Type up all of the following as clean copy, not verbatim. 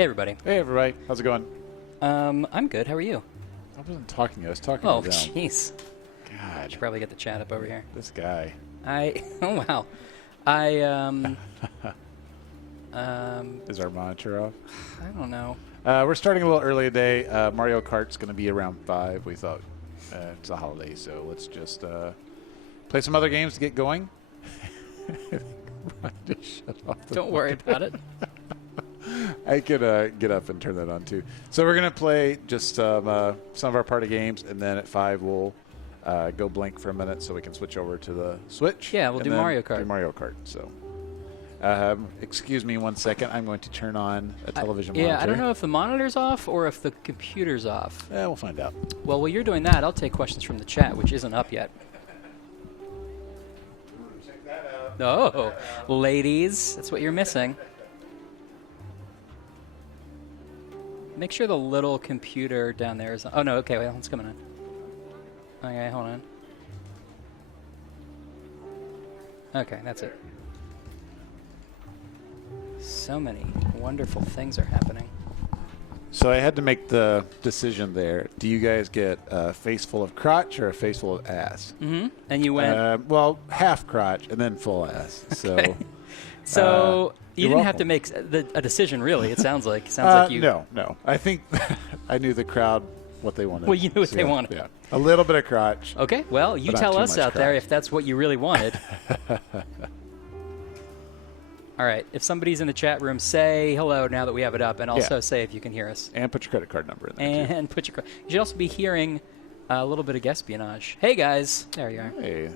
Hey, everybody. Hey, everybody. How's it going? I'm good. How are you? I wasn't talking to you. I was talking Oh, to them. jeez. God. Should probably get the chat up over here. This guy. Oh, wow. Is our monitor off? I don't know. We're starting a little early today. Mario Kart's going to be around 5. We thought it's a holiday, so let's just play some other games to get going. Just shut off the Don't worry about it. I could get up and turn that on, too. So we're going to play just some of our party games, and then at 5 we'll go blank for a minute so we can switch over to the Switch. Yeah, we'll do Mario Kart. Do Mario Kart, so... excuse me 1 second. I'm going to turn on a television monitor. Yeah, I don't know if the monitor's off or if the computer's off. Yeah, we'll find out. Well, while you're doing that, I'll take questions from the chat, which isn't up yet. Check that out. Oh, ladies, that's what you're missing. Make sure the little computer down there is on. Oh, no, okay, wait, it's coming on. Okay, hold on. Okay, that's it. So many wonderful things are happening. So I had to make the decision there. Do you guys get a face full of crotch or a face full of ass? Mm-hmm. And you went? Well, half crotch and then full ass. Okay. So you didn't have to make a decision, really, it sounds like. Like you... No. I think I knew the crowd what they wanted. Well, you knew what they wanted. Yeah. A little bit of crotch. Okay, well, you tell us out there if that's what you really wanted. All right, if somebody's in the chat room, say hello now that we have it up, and also say if you can hear us. And put your credit card number in there, too. And put your... You should also be hearing a little bit of espionage. Hey, guys. There you are. Hey.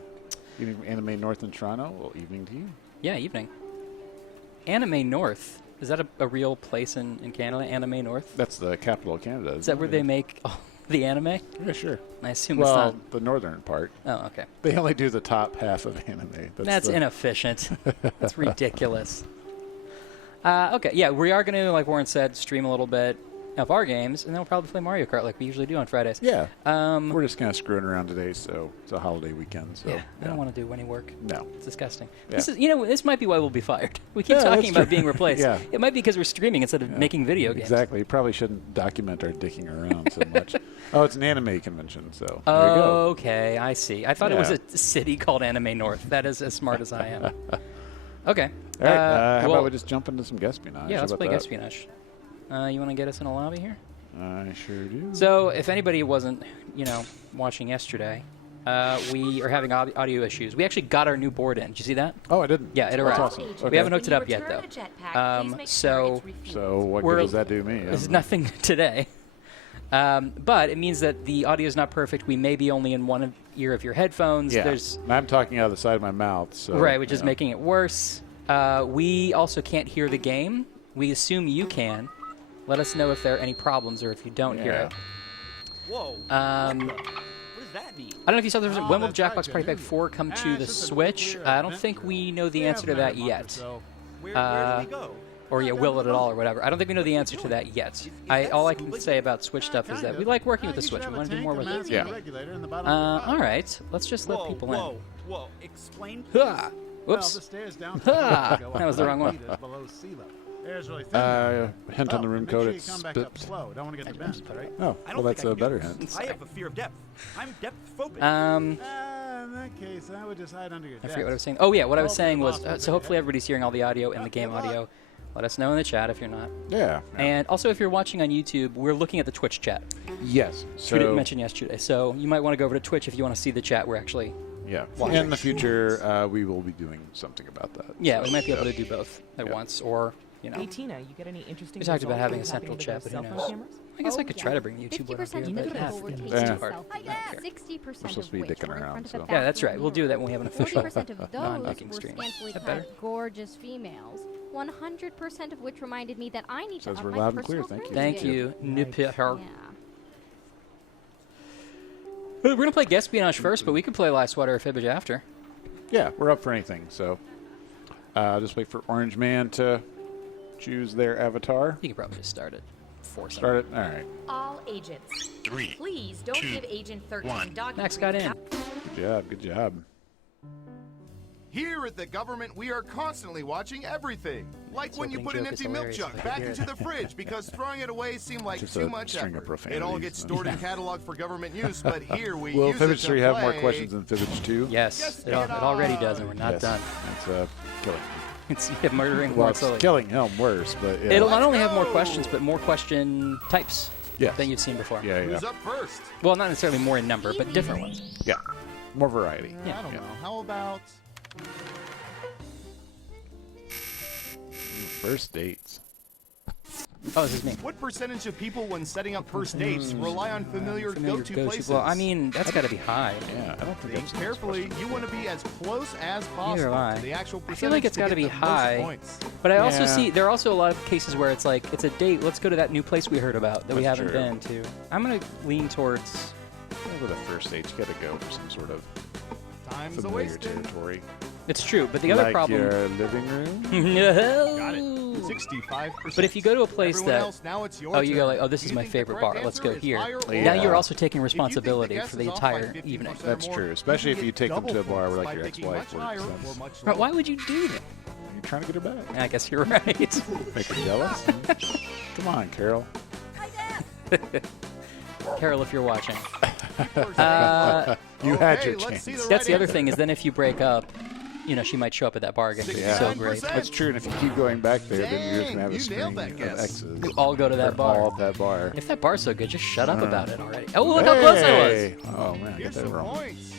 Evening Anime North in Toronto. Well, evening to you. Yeah, evening. Anime North. Is that a real place in Canada, Anime North? That's the capital of Canada. Is that where they make the anime? Yeah, sure. I assume it's not... the northern part. Oh, okay. They only do the top half of anime. That's inefficient. That's ridiculous. Okay, yeah, we are going to, like Warren said, stream a little bit of our games, and then we'll probably play Mario Kart like we usually do on Fridays. Yeah. We're just kind of screwing around today, so it's a holiday weekend. So I don't want to do any work. No. It's disgusting. Yeah. This is, this might be why we'll be fired. We keep talking about being replaced. Yeah. It might be because we're streaming instead of making video games. Exactly. You probably shouldn't document our dicking around so much. Oh, it's an anime convention, so there you go. Okay, I see. I thought it was a city called Anime North. That is as smart as I am. Okay. All right. How about we just jump into some espionage? Yeah, let's play espionage. You want to get us in a lobby here? I sure do. So, if anybody wasn't, watching yesterday, we are having audio issues. We actually got our new board in. Did you see that? Oh, I didn't. Yeah, it arrived. That's awesome. Okay. We haven't hooked it up yet, though. So what good does that do me? This is nothing today. But it means that the audio is not perfect. We may be only in one ear of your headphones. Yeah. I'm talking out of the side of my mouth. So, right, which is making it worse. We also can't hear the game. We assume you can. Let us know if there are any problems or if you don't hear it. Whoa. What does that mean? I don't know if you saw there was when will Jackbox Party Pack 4 come to the Switch? I don't think we know the answer to that yet. Where do we go? Or will it at all or whatever. I don't think we know the answer to that yet. All I can say about Switch stuff is that we like working with the Switch. We want to do more with it. Yeah. All right. Let's just let people in. Whoa. Explain. Ha! Whoops. Ha! That was the wrong one. Hint on the room code. It's spips. Oh, well, that's a better hint. I have a fear of depth. I'm depth phobic. In that case, I would just hide under your desk. I forget what I was saying. Oh, yeah, what I was saying was, so hopefully everybody's hearing all the audio and the game audio. Let us know in the chat if you're not. Yeah. And also, if you're watching on YouTube, we're looking at the Twitch chat. Yes. So we didn't mention yesterday. So you might want to go over to Twitch if you want to see the chat. We're actually watching. In the future, we will be doing something about that. Yeah, we might be able to do both at once, or Hey Tina, you get any interesting we talked about having a central chat, but who knows? I guess I could try to bring the YouTube one up here, but half the part. We're supposed to be dicking around, so. Yeah, that's right. We'll do that when we have an official 40% of those non-dicking were stream. scantily Is that better? clad, gorgeous females. 100% of which reminded me that I need to Says up we're my loud and clear. personal Thank you. Thank you, Nipper. Yeah. We're going to play Espionage first, but we could play Last Sweater or Fibbage after. Yeah, we're up for anything, so just wait for Orange Man to choose their avatar. You could probably just start it. Start it? All right. All agents. 3. Please don't 2, give Agent 13 1. doggy Max got in. Good job. Good job. Here at the government, we are constantly watching everything. Like when you opening put an joke is empty milk hilarious jug if I could back hear into it. the fridge because throwing it away seemed like Just too a much string of effort. It all profanities. gets stored and cataloged for government use, but here we Will use it Fibbage to 3 have more play. questions than Fibbage 2? Yes, it already does, and we're not Yes. done. It's killing. It's murdering Well, more it's slowly. killing him worse, but yeah. It'll not only have more go. questions, but more question types Yes. than you've seen before. Yeah, yeah. Who's up first? Well, not necessarily more in number, but different ones. Yeah. More variety. Yeah. I don't know. How about First dates. Oh, this is me. what percentage of people when setting up first dates rely on familiar Familiar go-to go-to. places? Well, I mean, that's got to be high. Yeah, I don't think Think that's carefully. You want to be as close as Neither possible do I. to the actual percentage. I feel like it's to got to get be the most high. points. But I also Yeah. see there are also a lot of cases where it's like it's a date. Let's go to that new place we heard about that we That's haven't true. been to. I'm gonna lean towards. With a first date, you got to go for some sort of Time's familiar wasted. territory. It's true, but the other like problem. your living room. No. Got it. 65%. But if you go to a place Everyone that else, now it's your oh, you go turn. like, oh, this Do is you my think the favorite correct bar. Let's answer go is here. higher or Yeah. Now lower? you're also taking If you think the responsibility guess for the is off by entire 50% evening. or That's more, true, especially you if you get take them to a double bar where points like your by picking ex-wife much higher works. or much But why lower. would you do that? You're trying to get her back. I guess you're right. Make her jealous. Come on, Carol. Carol, if you're watching. You had Okay, your let's chance. see the That's the right other answer. thing is then if you break up, you know, she might show up at that bar again. 'cause it's so great. 69%. That's true, and if you keep going back there, then you're just Dang, gonna have a you string nailed that of guess. exes. We all go to that They're all bar. at that bar. If that bar's so good, just shut up about it already. Oh, look how close I was. Hey! Oh man, I got Here's that some wrong. points.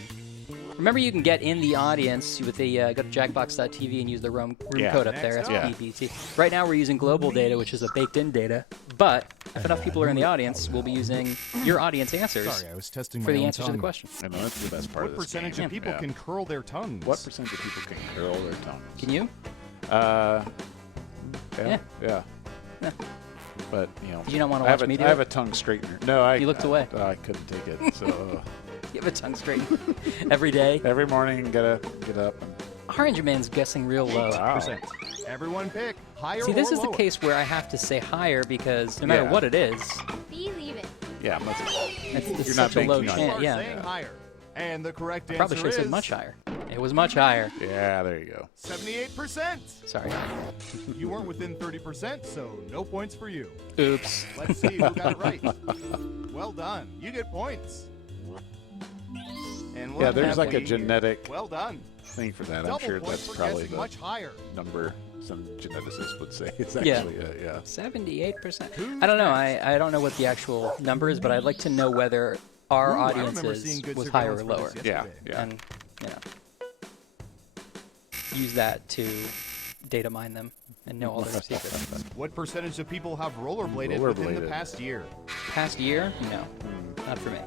Remember, you can get in the audience with the go to jackbox.tv and use the room Yeah. code up there. Next up. SPBT. Right now, we're using global data, which is a baked-in data. But if enough people are in the audience, we'll be using your audience answers Sorry, I was testing for my the own answers to the tongue. question. I know that's the best part What of this percentage game. of people Yeah. can curl their tongues? What percentage of people can curl their tongues? Can you? Yeah. Yeah. Yeah. Yeah. But you know, Did you not wanna I have watch a- me do I have it? a tongue straightener. No, I. You looked away. I couldn't take it. So You have a tongue straight every day. every morning, gotta get up. And, Orange Man's guessing real low. wow. Everyone pick higher See, this or is the lower. case where I have to say higher because no matter Yeah. what it is, Believe it. Yeah. it's You're not such a low banking on it. You chance. are Yeah. saying higher. And the correct answer Probably should have is said much higher. It was much higher. Yeah. There you go. 78%. Sorry. You weren't within 30%, so no points for you. Oops. Let's see who got it right. Well done. You get points. And Yeah. There's like a happy. genetic Well done. thing for that. I'm Double sure points that's for probably guessing the much higher. number some geneticists would say. It's Yeah. actually yeah. 78%. I don't know. I don't know what the actual number is, but I'd like to know whether our Ooh, I audience remember seeing is good was higher or surveillance lower. for this Yeah. yesterday. Yeah. And, you know, use that to data mine them and know all their secrets. What percentage of people have rollerbladed within the Rollerbladed. past year? Past year? No. Not for me.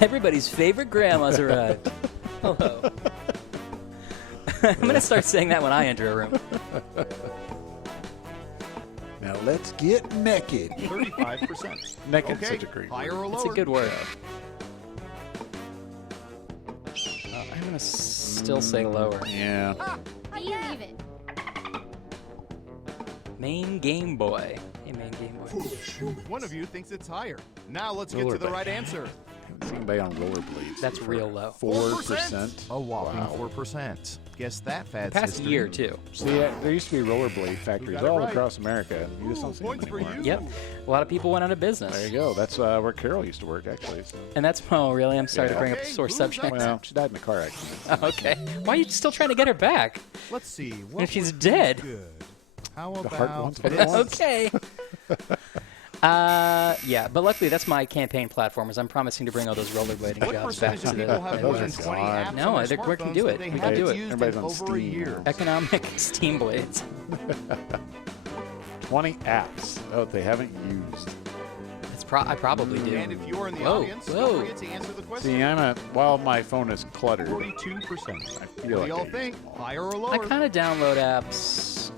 Everybody's favorite grandma's arrived. Hello. I'm going to start saying that when I enter a room. Now let's get naked. 35%. Naked's Okay, such a great higher word. or lower? It's a good word. I'm going to still say lower. Yeah. Believe it. Main Game Boy. Hey, Main Game Boy. One of you thinks it's higher. Now let's get to the Rollerblade. right answer. Haven't seen anybody on rollerblades. That's for real low. 4%. A whopping Wow. 4%. Guess that, Fad's Past history. year, too. See, there used to be rollerblade factories got it all right. across America, and you just don't Ooh, see them points for anymore. you. Yep. A lot of people went out of business. There you go. That's where Carol used to work, actually. So. And that's, oh, really? I'm sorry to Yeah. bring up a Okay, sore who's subject. up? Well, she died in a car accident. Okay. Why are you still trying to get her back? Let's see. What If she's would be dead. Good. How The heart about wants what it this? wants. Okay. Yeah, but luckily that's my campaign platform. Is I'm promising to bring all those rollerblading What jobs back percentage to of the people have more than Midwest. 20 God. apps No, on their they're working to smartphones do that it. they We can haven't do it. used Everybody's in on over a Steam year? now. Economic Steam Blades. 20 apps. Oh, they haven't used. I probably do. And if you're in the Whoa, audience, whoa. don't forget to answer the question. See, while my phone is cluttered, 42%. I What feel do like y'all I think? Higher or I lower? kind of download apps,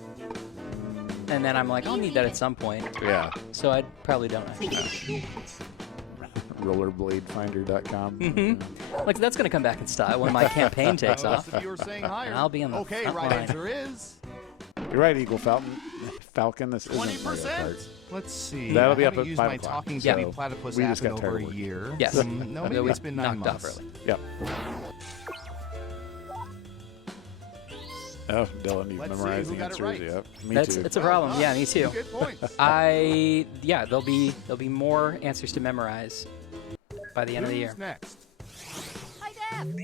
and then I'm like, I'll need that at some point. Yeah. So I probably don't. Rollerbladefinder.com. Mm-hmm. Like that's gonna come back in style when my campaign takes Most off. of you are saying higher. And I'll be on the Okay, front right line. answer is You're right, Eagle Falcon. This isn't Mario 20%. Kart. Let's see. That'll be I up haven't at used 5 my o'clock, talking so Debbie Platypus we app just in got over tired a of it. year. Yes. No, maybe we it's been 9 knocked off months. early. Yep. Oh, Dylan, you've Let's see memorized who the got it answers. right. Yep. Me That's too. it's a Well problem. done. Yeah, me too. You get points. There'll be more answers to memorize by the end of the year. Who's next? Hi, Dad.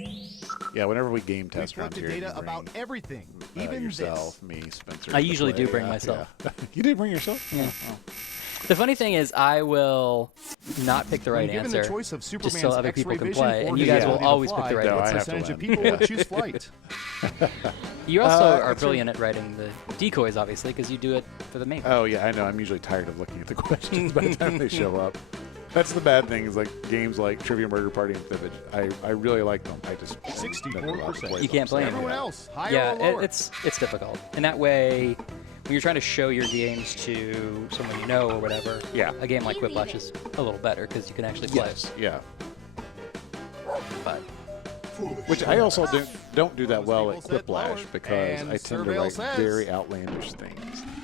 Yeah, whenever we game We test around collected here, data you bring, about everything, even yourself, me, Spencer. I to usually do play. bring myself. Yeah. You did bring yourself? Yeah. Oh. The funny thing is, I will not pick the When right given answer the choice of just Superman's so other people X-ray can vision play, or and you his guys will ability to always pick fly, the right No, I answer. have to percentage of win. people Yeah. would choose flight. You also are actually- brilliant at writing the decoys, obviously, because you do it for the main. Oh, yeah, I know. I'm usually tired of looking at the questions by the time they show up. That's the bad thing is like games like Trivia Murder Party and Fibbage. I really like them. I just 64%. You can't play them. Everyone else, higher Yeah, or lower? it's difficult. And that way, when you're trying to show your games to someone you know or whatever, Yeah. a game like Quiplash is a little better because you can actually play. Yes, yeah. But Which I also don't do that Most well at people said Quiplash lower, because and I tend to Surveil write says- very outlandish things.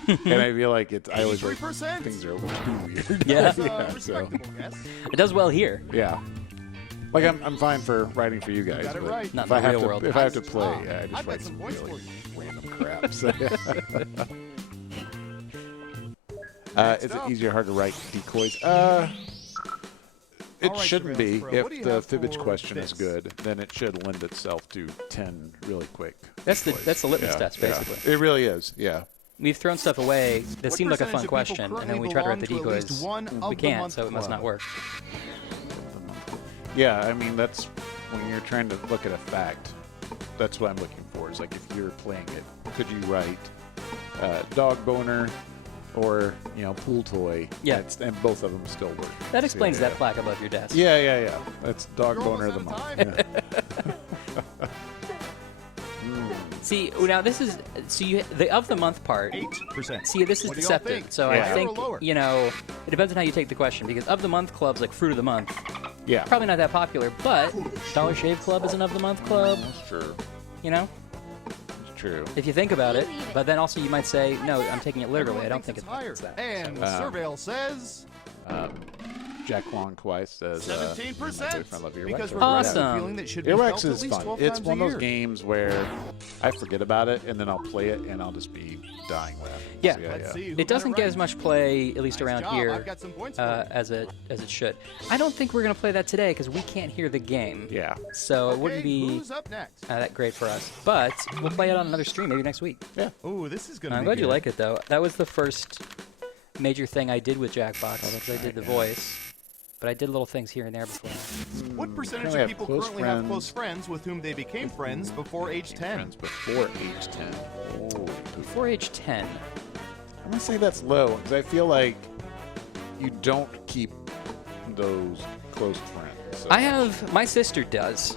And I feel like I always write 83%. things that are a little too weird. Yeah. That's a so, respectable guess. it does well here. yeah. Like I'm fine for writing for you guys. got it but right. Not If in I the have real to, world. if I have to play, Ah, yeah, I I've just got write some some points really for you. random crap. So, Next is it up. easier or hard to write decoys? It All right, shouldn't be. Surveillance Pro, what If do you the have fibbage for question is this? good, then it should lend itself to 10 really quick. That's the decoys. litmus Yeah, test, yeah. basically. It really is, yeah. We've thrown stuff away that What seemed like a percentage fun of people question, and then currently we try to write the belong to at least decoys. one of We the can't, month so it must club? not work. Yeah, I mean, that's when you're trying to look at a fact. That's what I'm looking for. Is like if you're playing it, could you write dog boner or pool toy? Yeah. And both of them still work. That explains yeah, that plaque above your desk. Yeah. That's dog You're boner of the almost month. out of Yeah. See, now this is the of the month part. 8%. See, this is What do y'all deceptive. think? So Yeah. I Higher think or lower? it depends on how you take the question because of the month clubs like Fruit of the Month Yeah. probably not that popular, but Dollar Shave Club is an of the month club. That's true. It's True. if you think about it. Believe it. But then also you might say, no, I'm taking it literally. I don't think it's it's higher. that. And So, Surveil says Jack Long Twice says 17%. I love earwax. Because we're Awesome. gonna have a feeling that should be Earwax felt at is least fun. 12 It's times one a of those year. games where I forget about it and then I'll play it and I'll just be dying laughing. Yeah. So, Let's see who It got doesn't get right. as much play, at least Nice around job. here, I've got some points for you. as it should. I don't think we're gonna play that today because we can't hear the game. Yeah. So it wouldn't Okay, be who's up next? that great for us. But we'll play it on another stream maybe next week. Ooh, this is gonna I'm be glad you good. like it though. That was the first major thing I did with Jackbox because I did the voice. But I did little things here and there before. What percentage Currently of have people close currently have friends. close friends with whom they became friends before age 10? Friends before age 10. Oh, Before age 10. I'm gonna say that's low because I feel like you don't keep those close friends. So. I have, my sister does,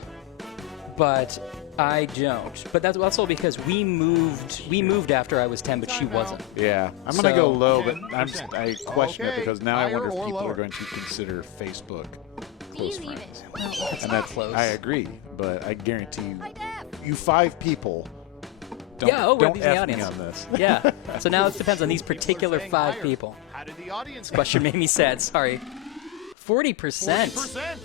but I don't. But that's also because we moved after I was 10, but she wasn't. Yeah, I'm gonna So- go low, but 10%. I question it Okay, because now I higher wonder if or people lower? are going to consider Facebook close Believe friends. it. And that's close. I agree, but I guarantee you, Hi, Dad. you 5 people. Don't, Yeah, oh, we're don't the F me audience. on this. Yeah. So now it depends on these People are particular saying 5 higher. people. How did the audience Question made me sad. Sorry. 40%. 40%.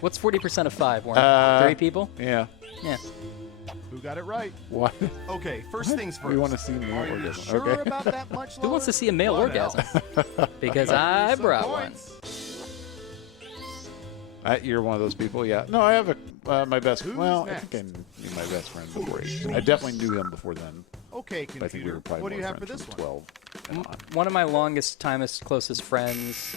What's 40% of 5, Warren? Uh, 3 people? Yeah. Yeah. Who got it right? What? Okay, first things first. We want to see more Are you orgasm. sure Okay. about that much Who wants to lower? see a male What orgasm? else? Because Give you I some brought one. points. You're one of those people, yeah. No, I have my best. Who's well, next? I think I knew my best friend before age. I definitely knew him before then. Okay, But I think we computer. were probably What do you more have for friends this from one? 12 and on. One of my longest timest closest friends.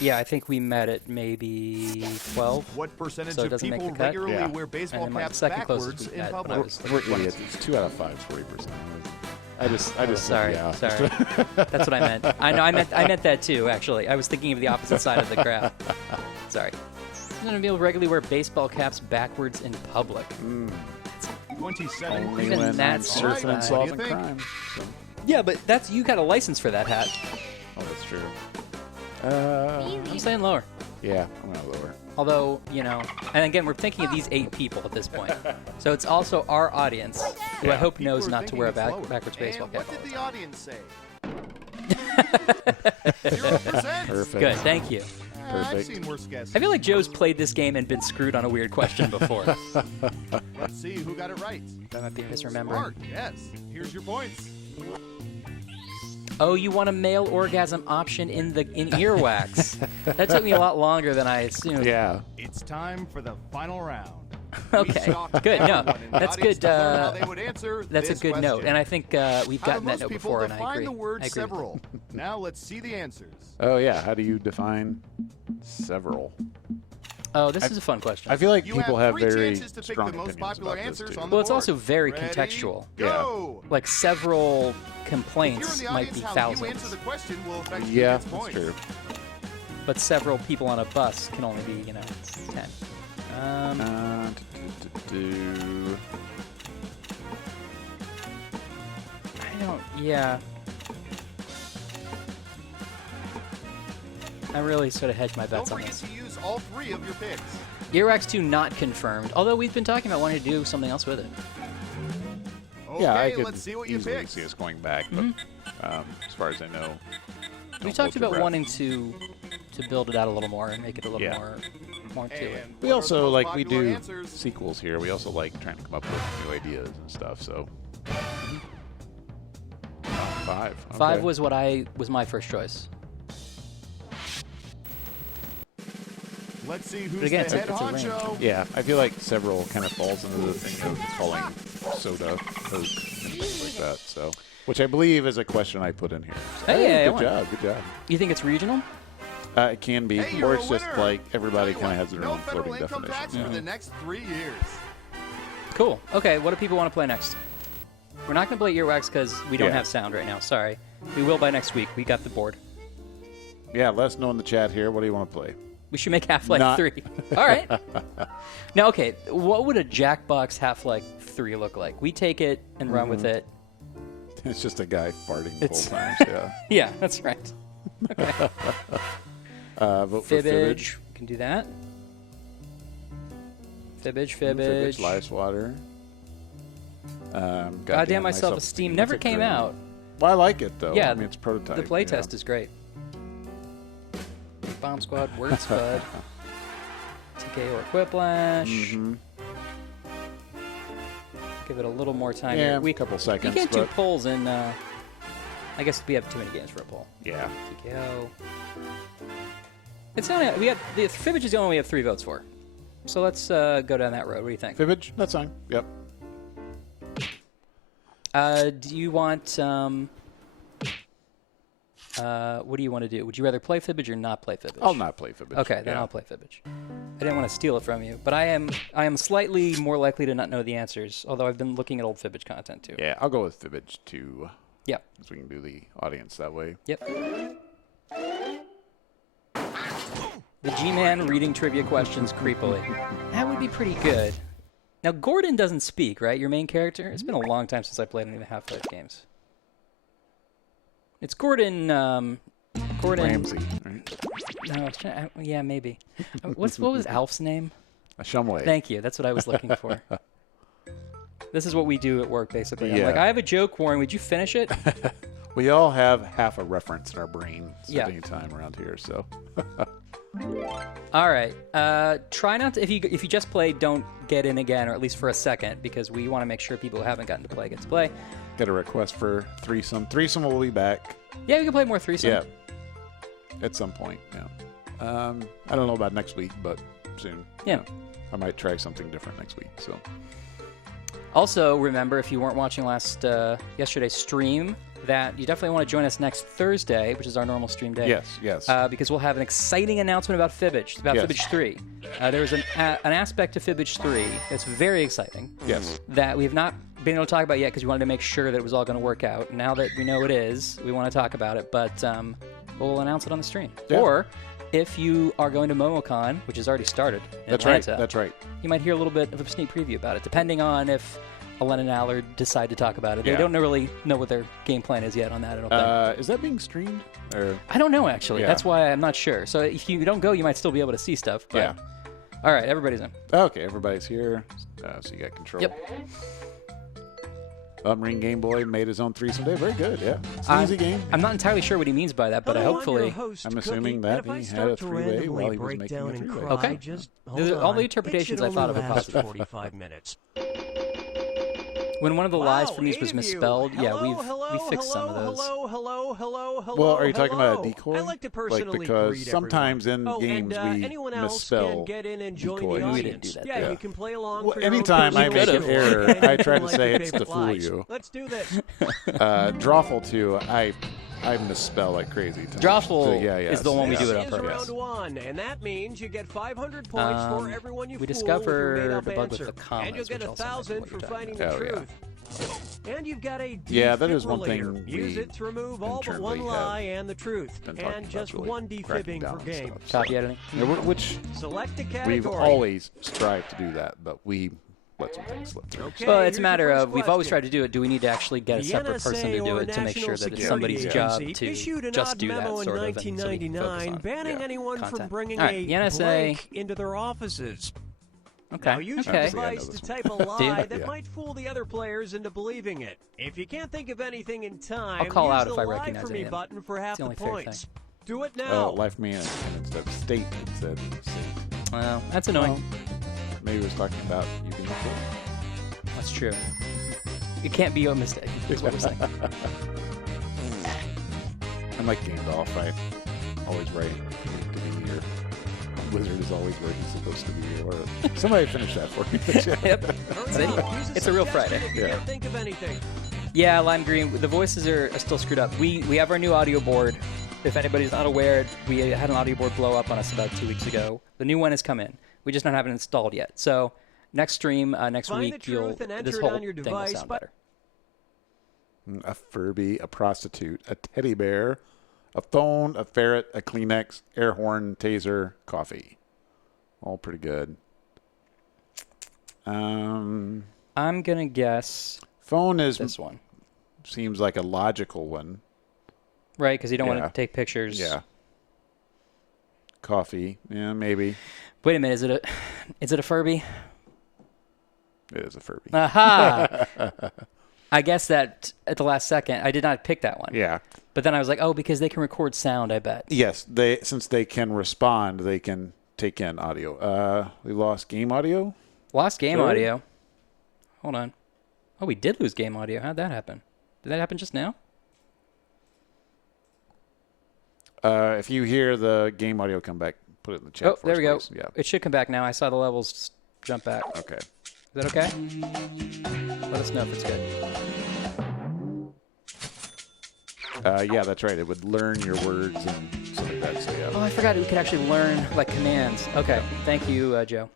Yeah, I think we met at maybe 12. What percentage So it of doesn't make people the cut? regularly Yeah. wear baseball And then my caps second backwards closest we in met when I public? was like We're 20. idiots. It's 2 out of 5, 40%. I just said Sorry, yeah. sorry. That's what I meant. I know, I meant that too. Actually, I was thinking of the opposite side of the graph. Sorry. I'm gonna be able to regularly wear baseball caps backwards in public. 27. Only Even when that's I'm surfing alright. and What do you solving think? crime. So. Yeah, but that's you got a license for that hat. Oh, that's true. I'm saying lower. Yeah, I'm gonna lower. Although, and again, we're thinking of these 8 people at this point. So it's also our audience, who I hope People knows are not to wear a thinking it's lower. backwards baseball And cap. what did the audience say? 0%. Perfect. Good, thank you. I've perfect. seen worse guesses. I feel like Joe's played this game and been screwed on a weird question before. Let's see who got it right. That might be misremembering. Smart, yes. Here's your points. Oh, you want a male orgasm option in earwax? That took me a lot longer than I assumed. Yeah. It's time for the final round. Okay, good. No, that's good. That's That's a good note, and I think we've gotten that note before, and I agree. The word I agree with that. several. Now let's see the answers. Oh, yeah. How do you define several? Oh, this is a fun question. I feel like You people have have three very chances to pick strong the most opinions popular about this, answers too. on the Well, it's board. also very Ready? contextual. Go. Like several If you're in complaints the might audience, be how you answer thousands, the question will affect who Yeah, gets that's points. true. but several people on a bus can only be, 10. I don't. Yeah. I really sort of hedged my Don't bets on forget this. to use all three of your picks. Earwax 2 not confirmed, although we've been talking about wanting to do something else with it. Okay, Yeah, I could let's see what you easily picked. see us going back, but as far as I know, We don't talked hold your about breath. wanting to build it out a little more and make it a little Yeah. more to it. And We what are also the most like we popular do answers? sequels here. We also like trying to come up with new ideas and stuff. So 5. 5 Okay. was was my first choice. Let's see who's again, the it's head a range. honcho. Yeah, I feel like several kind of falls into the thing of calling soda, Coke, and things like that. So, which I believe is a question I put in here. So, Hey, I good won. job, good job. You think it's regional? It can be, Hey, or you're it's a just winner. like everybody Tell kind you of has their what, own no federal floating income tax definition. for the next 3 years. Cool. Okay, what do people want to play next? We're not going to play Earwax because we don't Yeah. have sound right now. Sorry. We will by next week. We got the board. Yeah, let us know in the chat here. What do you want to play? We should make Half-Life Not- 3. All right. Now, okay, what would a Jackbox Half-Life 3 look like? We take it and run with it. It's just a guy farting It's- full times. Yeah. Yeah, that's right. Vote for Fibbage. We can do that. Fibbage. Lice Water. Goddamn myself Esteem never came out. Well, I like it though. Yeah, I mean it's prototype. The playtest is great. Bomb Squad, Word Spud, TKO or Quiplash. Mm-hmm. Give it a little more time. Yeah, here. a couple We seconds. can't do but polls in. I guess we have too many games for a poll. yeah. TKO. It's only we have the Fibbage is the only one we have 3 votes for. So let's go down that road. What do you think? Fibbage, that's fine. Yep. Do you want? What do you want to do? Would you rather play Fibbage or not play Fibbage? I'll not play Fibbage. Okay, then yeah. I'll play Fibbage. I didn't want to steal it from you, but I am slightly more likely to not know the answers. Although I've been looking at old Fibbage content too. Yeah, I'll go with Fibbage too. Yeah. So we can do the audience that way. Yep. The G-Man reading trivia questions creepily. That would be pretty good. Now, Gordon doesn't speak, right? Your main character? It's been a long time since I played any of the Half-Life games. It's Gordon, Gordon... Ramsey, right? No, I was trying, yeah, maybe. What was Alf's name? A Shumway. Thank you. That's what I was looking for. This is what we do at work, basically. I'm Yeah. like, I have a joke, Warren. Would you finish it? We all have half a reference in our brain Yeah. any time around here, so. All right. Try not to. If you just play, don't get in again, or at least for a second, because we want to make sure people who haven't gotten to play get to play. Got a request for threesome. Threesome will be back. Yeah, we can play more threesome. Yeah. At some point, yeah. I don't know about next week, but soon. Yeah. I might try something different next week, so. Also, remember, if you weren't watching yesterday's stream, that you definitely want to join us next Thursday, which is our normal stream day. Yes. Because we'll have an exciting announcement about Fibbage, about Yes. Fibbage 3. There is an aspect to Fibbage 3 that's very exciting. Yes. That we have not been able to talk about yet because we wanted to make sure that it was all going to work out. Now that we know it is, we want to talk about it, but we'll announce it on the stream. Yeah. Or if you are going to MomoCon, which has already started in That's Atlanta, right. That's right. you might hear a little bit of a sneak preview about it, depending on if Alen and Allard decide to talk about it. Yeah. They don't really know what their game plan is yet on that, I don't think. Is that being streamed? Or I don't know, actually. Yeah. That's why I'm not sure. So if you don't go, you might still be able to see stuff. But... Yeah. All right, everybody's in. Okay, everybody's here. So you got control. Yep. Ring Game Boy made his own threesome day. Very good, yeah. It's an easy game. I'm not entirely sure what he means by that, but hopefully. I'm assuming that he had a three-way while he was making a three-way. Okay. All the interpretations I thought of are possible. 45 minutes. When one of the lies Wow, from these 8 was of you. misspelled, yeah, Hello, we fixed some of those. Hello. Well, are you talking about a hello. decoy? I like to personally because greet sometimes everyone. in games we anyone else misspell can get in and join decoy. the We audience. didn't do that, Yeah, yeah. you can play along Well, for your own anytime I make personal an error, enjoyment. I try to Like say your it's favorite to fool lies. you. Let's do this. Drawful too. I misspell like crazy. Drawful yeah, is the one we do it on This is purpose. round 1, and that means you get 500 points for everyone you we fool with your discovered made-up the bug with answer. the commas, and you'll get which also 1,000 might be for what you're finding talking the about. truth. And you've got a Yeah, that is one defibrillator. thing Use we it to remove all but internally one lie and the truth, been talking and about just really one cracking defibbing down per on game. stuff, so. Copy editing. Yeah, which Select a category. we've always strived to do that, but we let some things slip through. Okay, Well, here's it's a your matter first of we've always question. tried to do it. Do we need to actually get a The separate person NSA to do or it to make sure that it's National somebody's Security job Agency to issued an just odd do that memo in sort of and so we can focus 1999 on banning anyone from content. bringing All right, a the NSA. blank into their offices. Now, Okay. use Okay. your device to type a lie that Yeah. might fool the other players into believing it. If you can't think of anything in time, I'll call use out the if I lie recognize for me any of them. button for half the the only fair points. thing. Do it now. Life me and instead of state, it said state. Well, that's annoying. Well, maybe it was talking about you being a fool. That's true. It can't be a mistake, is what we're saying. I'm like Gandalf. I always right to be here. Wizard is always where he's supposed to be. Or somebody finish that for me. Yep. Hurry See? up, use a It's a real suggestion Friday. If you Yeah. can't think of anything. Yeah, Lime Green. The voices are still screwed up. We have our new audio board. If anybody's not aware, we had an audio board blow up on us about 2 weeks ago. The new one has come in. We just not have it installed yet. So next stream, next Find the week, truth and enter this it whole on your thing will device sound by- better. A Furby, a prostitute, a teddy bear, a phone, a ferret, a Kleenex, air horn, taser, coffee. All pretty good. I'm gonna guess Phone is this one, seems like a logical one. right? Because you don't want Yeah. to take pictures. Yeah. Coffee, yeah, maybe. Wait a minute. Is it a Furby? It is a Furby. Aha! I guess that at the last second, I did not pick that one. Yeah. But then I was like, oh, because they can record sound, I bet. Yes, since they can respond, they can take in audio. We lost game audio. Lost game Third? audio. Hold on. Oh, we did lose game audio. How'd that happen? Did that happen just now? If you hear the game audio come back, put it in the chat. Oh, for there us, we go. please. Yeah. It should come back now. I saw the levels jump back. Okay. Is that okay? Let us know if it's good. Yeah, that's right. It would learn your words and stuff like that. So Oh, yeah. I forgot we could actually learn like commands. Okay. Thank you, Joe.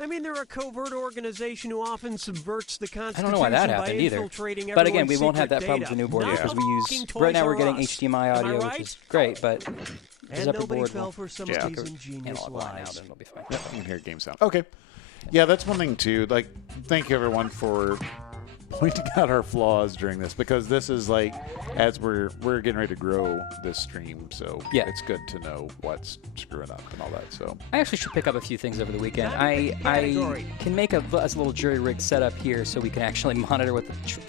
I mean, they're a covert organization who often subverts the I Constitution don't know why that by happened either. infiltrating But again, we everyone's won't have that secret problem with the data. new board Not because we fucking use. Toys Right now, R we're getting Us. HDMI Am I audio, which right? is great, but the And separate nobody board fell will for some Yeah. of these ingenious analog line out, lies. and it'll be fine. Yep, you can hear game sound. Okay. Yeah, that's one thing too. Like, thank you everyone for pointing out our flaws during this, because this is like, as we're getting ready to grow this stream, so Yeah. it's good to know what's screwing up and all that. So I actually should pick up a few things over the weekend. Time to pick a category. I can make a little jury rig setup here so we can actually monitor what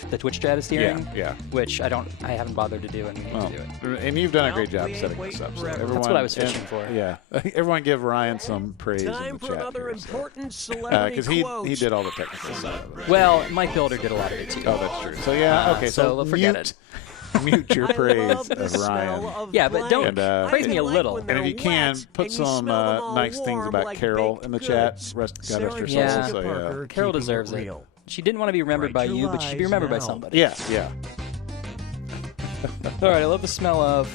the Twitch chat is hearing. yeah. Which I haven't bothered to do, and we need Well, to do it. and you've done a Well, great job we ain't setting this waiting up. So forever. everyone, That's what I was fishing and- for. Yeah, everyone give Ryan some praise Time in the for chat another here, so. important celebrity Because he quote. did all the technical side of it. Well, Mike Builder did a lot of it too. Oh, that's true. So yeah, okay. so forget it. Mute your I praise love the of smell Ryan. of Yeah, but don't And, praise me a I like little. when And if they're you can, wet put and you some smell them all nice things warm about like Carol baked in the chat. goods. God rest Sarah her soul. Yeah. So, yeah. Parker, Carol keeping deserves it. real. She didn't want to be remembered by Write you, your but she'd be lies remembered by now. somebody. Yeah, yeah. All right, I love the smell of.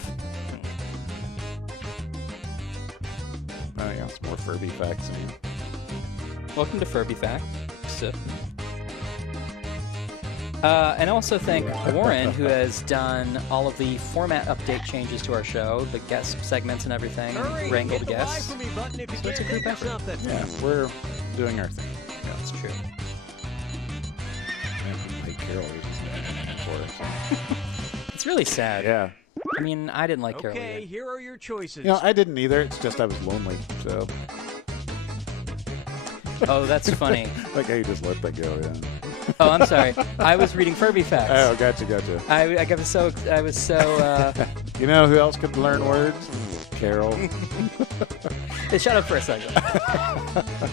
Oh, yeah, some more Furby facts in here. Welcome to Furby Fact. So, and also thank Warren, who has done all of the format update changes to our show, the guest segments and everything, Hurry, wrangled hit the lie guests. for me button if you So it's a can't group think of effort. something. Yeah, we're doing our thing. Yeah, that's true. I like Carol. It's really sad. Yeah. I mean, I didn't like Carol Okay, either. here are your choices. You know, I didn't either. It's just I was lonely. So, Oh, that's funny. like, how you just let that go, yeah. Oh, I'm sorry. I was reading Furby facts. Oh, gotcha. I was so. You know who else could learn words? Carol. Hey, shut up for a second.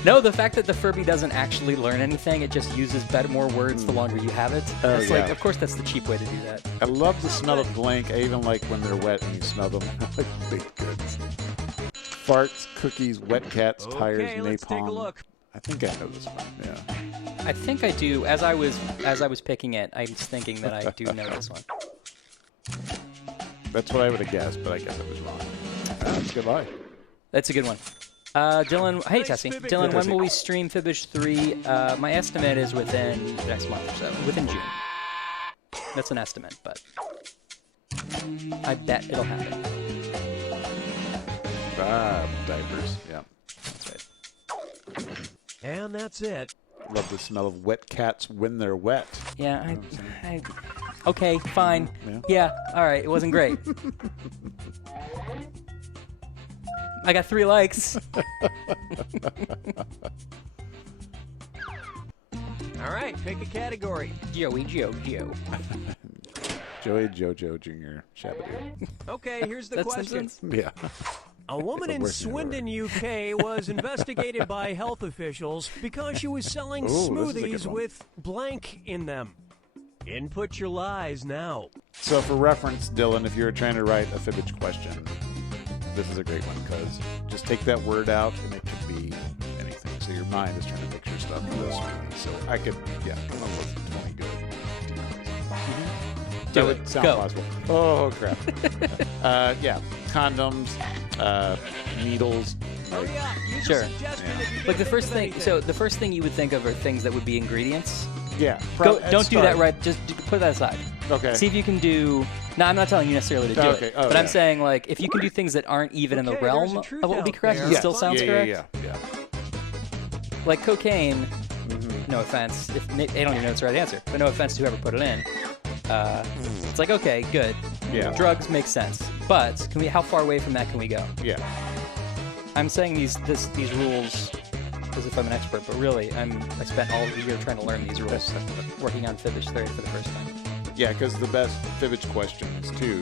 No, the fact that the Furby doesn't actually learn anything, it just uses more words the longer you have it. Oh, It's yeah. like, of course, that's the cheap way to do that. I love the smell of blank. I even like when they're wet and you smell them. Like baked goods. Farts, cookies, wet cats, tires, Okay, napalm. let's take a look. I think I know this one. Yeah. I think I do. As I was picking it, I was thinking that I do know this one. That's what I would have guessed, but I guess I was wrong. That's goodbye. That's a good one. Dylan, hey Nice Tessie. Fibbage. Dylan, when Tessie. will we stream Fibbage 3? My estimate is within the next month or so, within June. That's an estimate, but I bet it'll happen. Diapers. Yeah. That's right. And that's it. Love the smell of wet cats when they're wet. Yeah, okay, fine. Yeah, all right. It wasn't great. I got 3 likes. All right, pick a category. Joey Joe. Joey Jojo Jr. Shabadoo. Okay, here's the That's question. Simpsons? Yeah. A woman in worst thing ever. Swindon, UK was investigated by health officials because she was selling Ooh, this is a smoothies good one. with blank in them. Input your lies now. So for reference, Dylan, if you were trying to write a Fibbage question, this is a great one because just take that word out and it could be anything. So your mind is trying to picture stuff for this one. So I could, come up with 20 good details. Do That it. would sound Go. possible. Oh, crap. Condoms, needles. Hurry up. Use Sure. a suggestion Yeah. if you Like can't the first think of thing, anything. so the first thing you would think of are things that would be ingredients. Yeah. Don't do that right. Just put that aside. Okay. See if you can do. No, I'm not telling you necessarily to do Okay. it, Oh, but I'm yeah. saying like if you can do things that aren't even in the Okay, realm there's a of truth what would be out correct, there. it still sounds correct. Yeah. Like cocaine. Mm-hmm. No offense, if they don't even know it's the right answer, but no offense to whoever put it in. It's like okay, good. Yeah. Drugs make sense, but can we? How far away from that can we go? Yeah. I'm saying these rules as if I'm an expert, but really I spent all year trying to learn these rules, working on Fibbage 30 for the first time. Yeah, because the best Fibbage questions, too,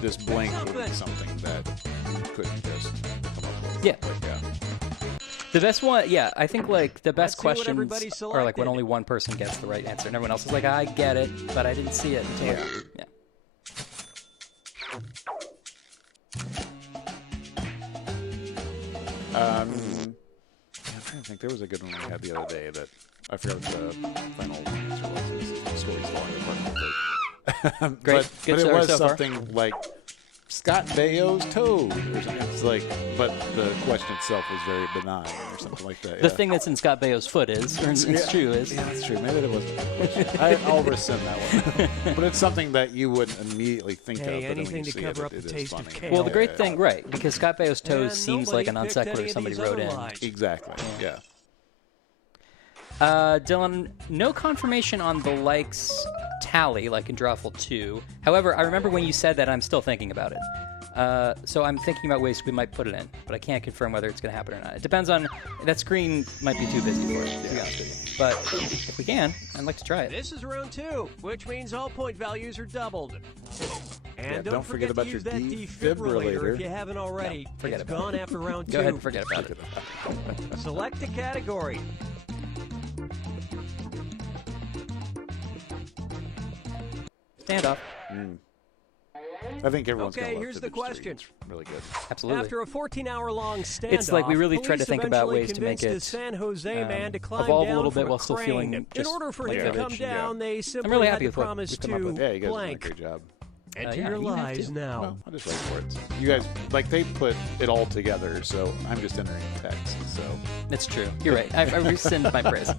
this blank would be something that you couldn't just come up with. Yeah. Like, The best one, yeah, I think like the best Let's see what questions everybody are like when selected. only one person gets the right answer, and everyone else is like, I get it, but I didn't see it until yeah. I'm trying to think. There was a good one we had the other day that I forgot what the final answer was. This story's falling apart. Great. Good but it story was so far. something like Scott Baio's toad or something. It's like, but the question itself was very benign or something like that. The yeah. thing that's in Scott Baio's foot is, or it's true is. Yeah, that's true. Maybe it wasn't. I'll rescind that one. But it's something that you wouldn't immediately think Hey, of. But then when anything you to see cover it, up it the is taste of funny. kale. Well, the great Yeah. thing, right, because Scott Baio's toes And seems like an nobody non picked sequitur any of somebody these wrote other in. lies. Exactly. Yeah. Dylan, no confirmation on the likes tally, like in Drawful 2. However, I remember when you said that, I'm still thinking about it. So I'm thinking about ways we might put it in, but I can't confirm whether it's going to happen or not. It depends on, that screen might be too busy for it, to be honest with you. But if we can, I'd like to try it. This is round 2, which means all point values are doubled. And Yeah, don't forget about to your use that defibrillator. defibrillator if you haven't already. forget It's about gone after round 2. Go ahead and forget about it. Select a category. Standoff. I think everyone's Okay, gonna love here's the Fibbage 3. question. It's really good. Absolutely. After a 14-hour-long standoff, It's like we really tried to police think about eventually ways to make convinced it, a San Jose man to climb evolve a down little bit from while still crane. feeling In just order for like him to Fibbage, come yeah. down, they simply really had happy to with what promise we've come up to with. Yeah, you guys did a blank. great job. Enter yeah, your you have lies to. now. Well, I'll just wait for it. You guys, like, they put it all together, so I'm just entering text. So, That's true. You're right. I rescind my praise.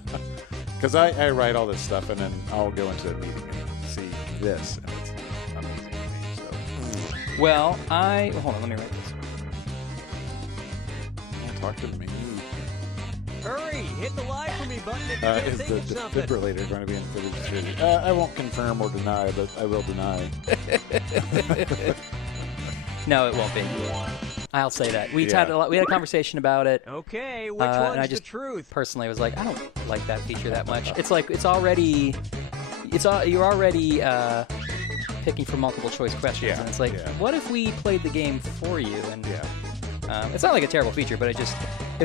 because I write all this stuff, and then I'll go into a meeting and see this, and it's amazing to me. So, Well, hold on, let me write this. talk to me. Hurry, hit the lie for me button if you Is can the think of something. defibrillator going to be in Fibbage 3? I won't confirm or deny, but I will deny. No, it won't be. I'll say that. We had a conversation about it. Okay, which and I one's the just truth? personally was like, I don't like that feature that much. It's like you're already picking from multiple choice questions, and it's like, what if we played the game for you? And it's not like a terrible feature, but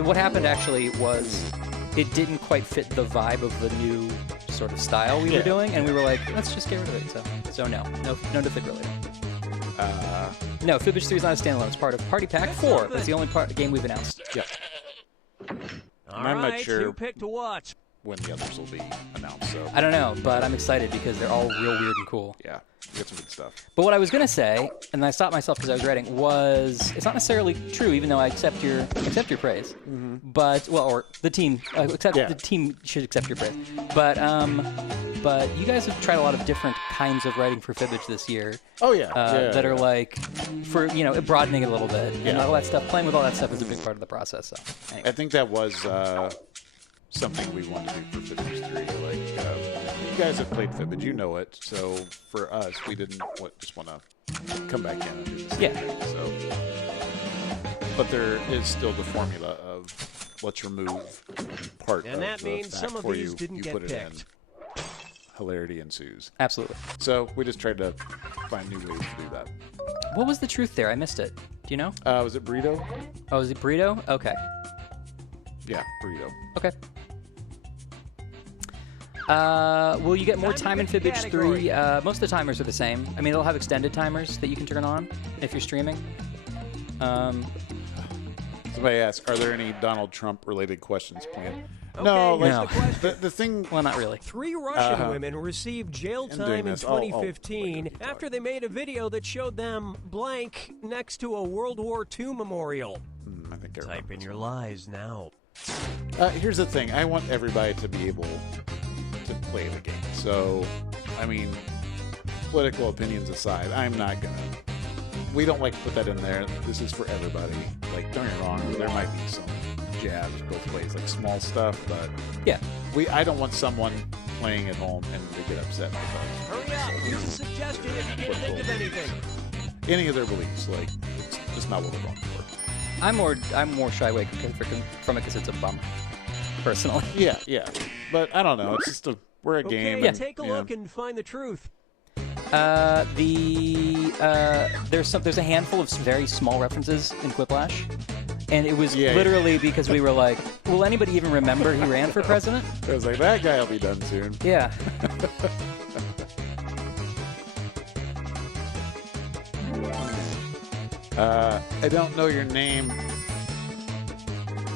what happened actually was it didn't quite fit the vibe of the new sort of style we were doing, and we were like, let's just get rid of it. So no to Fib related. No, Fibbage 3 is not a standalone. It's part of Party Pack 4. That's the only game we've announced. Yeah. All I'm not right, sure you pick to watch. when the others will be announced. So I don't know, but I'm excited because they're all real weird and cool. yeah, we got some good stuff. But what I was going to say, and I stopped myself because I was writing, was it's not necessarily true, even though I accept your praise. But or the team the team should accept your praise. But you guys have tried a lot of different kinds of writing for Fibbage this year. Oh yeah, that are like for broadening it a little bit and all that stuff. Playing with all that stuff is a big part of the process. So anyway. I think that was something we wanted to do for Fibbage 3. Like, you guys have played Fibbage, you know it. So for us, we didn't just want to come back in and do the same thing. So, but there is still the formula of let's remove part And of that the means fact some of for these you. didn't You get put it picked. in. Hilarity ensues. Absolutely. So we just tried to find new ways to do that. What was the truth there? I missed it. Do you know? Was it burrito? Oh, is it burrito? Okay. Yeah, burrito. Okay. Will you get more time in Fibbage 3? Most of the timers are the same. I mean, it'll have extended timers that you can turn on if you're streaming. Somebody asked, are there any Donald Trump related questions planned? Okay, No, here's like the question. the thing. Well, not really. 3 Russian women received jail doing time in this. Oh, 2015 wait. after they made a video that showed them blank next to a World War II memorial. I think I Type remember in your lies now. Here's the thing. I want everybody to be able to play the game. So, I mean, political opinions aside, I'm not going to... We don't like to put that in there. This is for everybody. Like, don't get me wrong. There might be some jabs both ways, like small stuff, but... Yeah. I don't want someone playing at home and they get upset because... Hurry up. Here's a suggestion if you can think of anything. Any of their beliefs, like, it's just not what we're going for. I'm more shy away from it because it's a bummer, personally. Yeah. But I don't know. It's just we're a game. Okay, and, take a look and find the truth. There's a handful of very small references in Quiplash, and it was literally because we were like, will anybody even remember he ran for president? I was like, that guy will be done soon. Yeah. I don't know your name,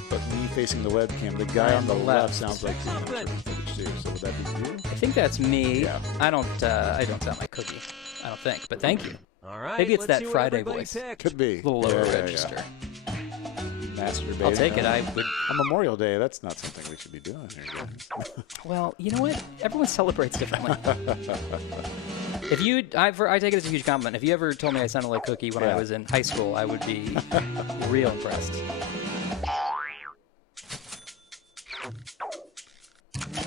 but me facing the webcam, the guy on the left sounds like the answer from Fibbage 2. So would that be you? I think that's me. Yeah. I don't sound like Cookie. I don't think, but thank you. All right. Maybe it's let's that see what Friday everybody voice. picked. Could be. A little lower Yeah. register. Masturbating. I'll take it. I would. On Memorial Day, that's not something we should be doing here, guys. Well, you know what? Everyone celebrates differently. If I take it as a huge compliment. If you ever told me I sounded like Cookie when I was in high school, I would be real impressed.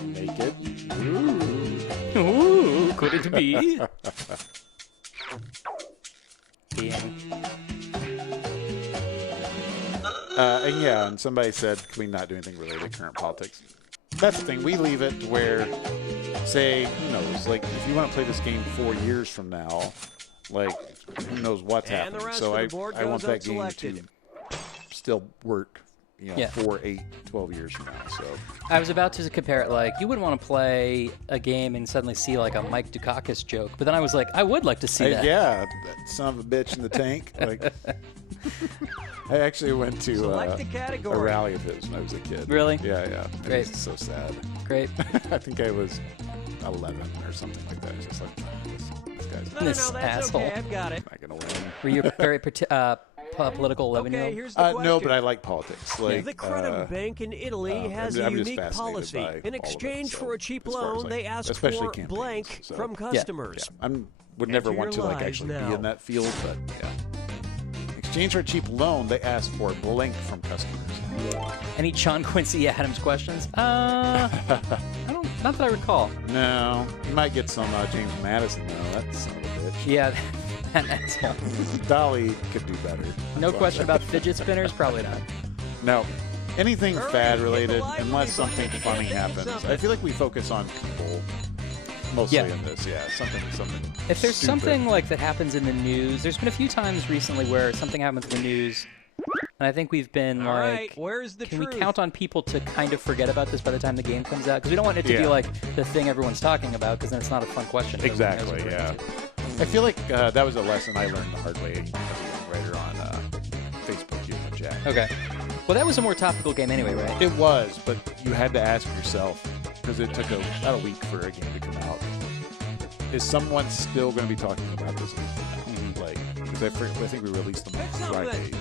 Naked. Ooh, could it be? And somebody said, can we not do anything related to current politics? That's the thing. We leave it where, say, who knows? Like, if you want to play this game 4 years from now, like, who knows what's And the happening? rest So of the board I want goes that game unselected. to still work, 4, 8, 12 years from now. So I was about to compare it, like, you wouldn't want to play a game and suddenly see, like, a Mike Dukakis joke. But then I was like, I would like to see that. Yeah, that son of a bitch in the tank. Like, I actually went to Select a a category. rally of his when I was a kid. Really? Yeah. Great. It's so sad. Great. I think I was 11 or something like that. It's just like, this guy's No, This that's asshole. okay. I've got it. not going to win. Were you a very political 11-year-old? Okay, here's the question. No, but I like politics. Like, The Credit Bank in Italy has a I'm just unique fascinated policy. by all In of it, exchange so for a cheap as far as, loan, like, they ask especially for campaigns, blank so. from customers. Would never Enter want to your like lies actually now. be in that field, but yeah. In exchange for a cheap loan, they ask for blank from customers. Any John Quincy Adams questions? I don't. Not that I recall. No, you might get some James Madison though. That's son of a bitch. Yeah, An asshole. Dolly could do better. No question about fidget spinners. Probably not. No. Anything Hurry, fad get related, the live unless movie something button if you funny can't think of happens. something. I feel like we focus on people mostly Yeah. in this. Yeah, something. If there's stupid. something like that happens in the news, there's been a few times recently where something happens in the news, and I think we've been All like, right, where's the can truth? we count on people to kind of forget about this by the time the game comes out? Because we don't want it to be Yeah. like the thing everyone's talking about, because then it's not a fun question. Nobody knows Exactly. what we're Yeah. into. I feel like that was a lesson I learned the hard way as a young writer on Facebook. You know, Jack. Okay. Well, that was a more topical game anyway, right? It was, but you had to ask yourself, because it took about a week for a game to come out. Is someone still going to be talking about this game? Like, because I think we released them on Fridays.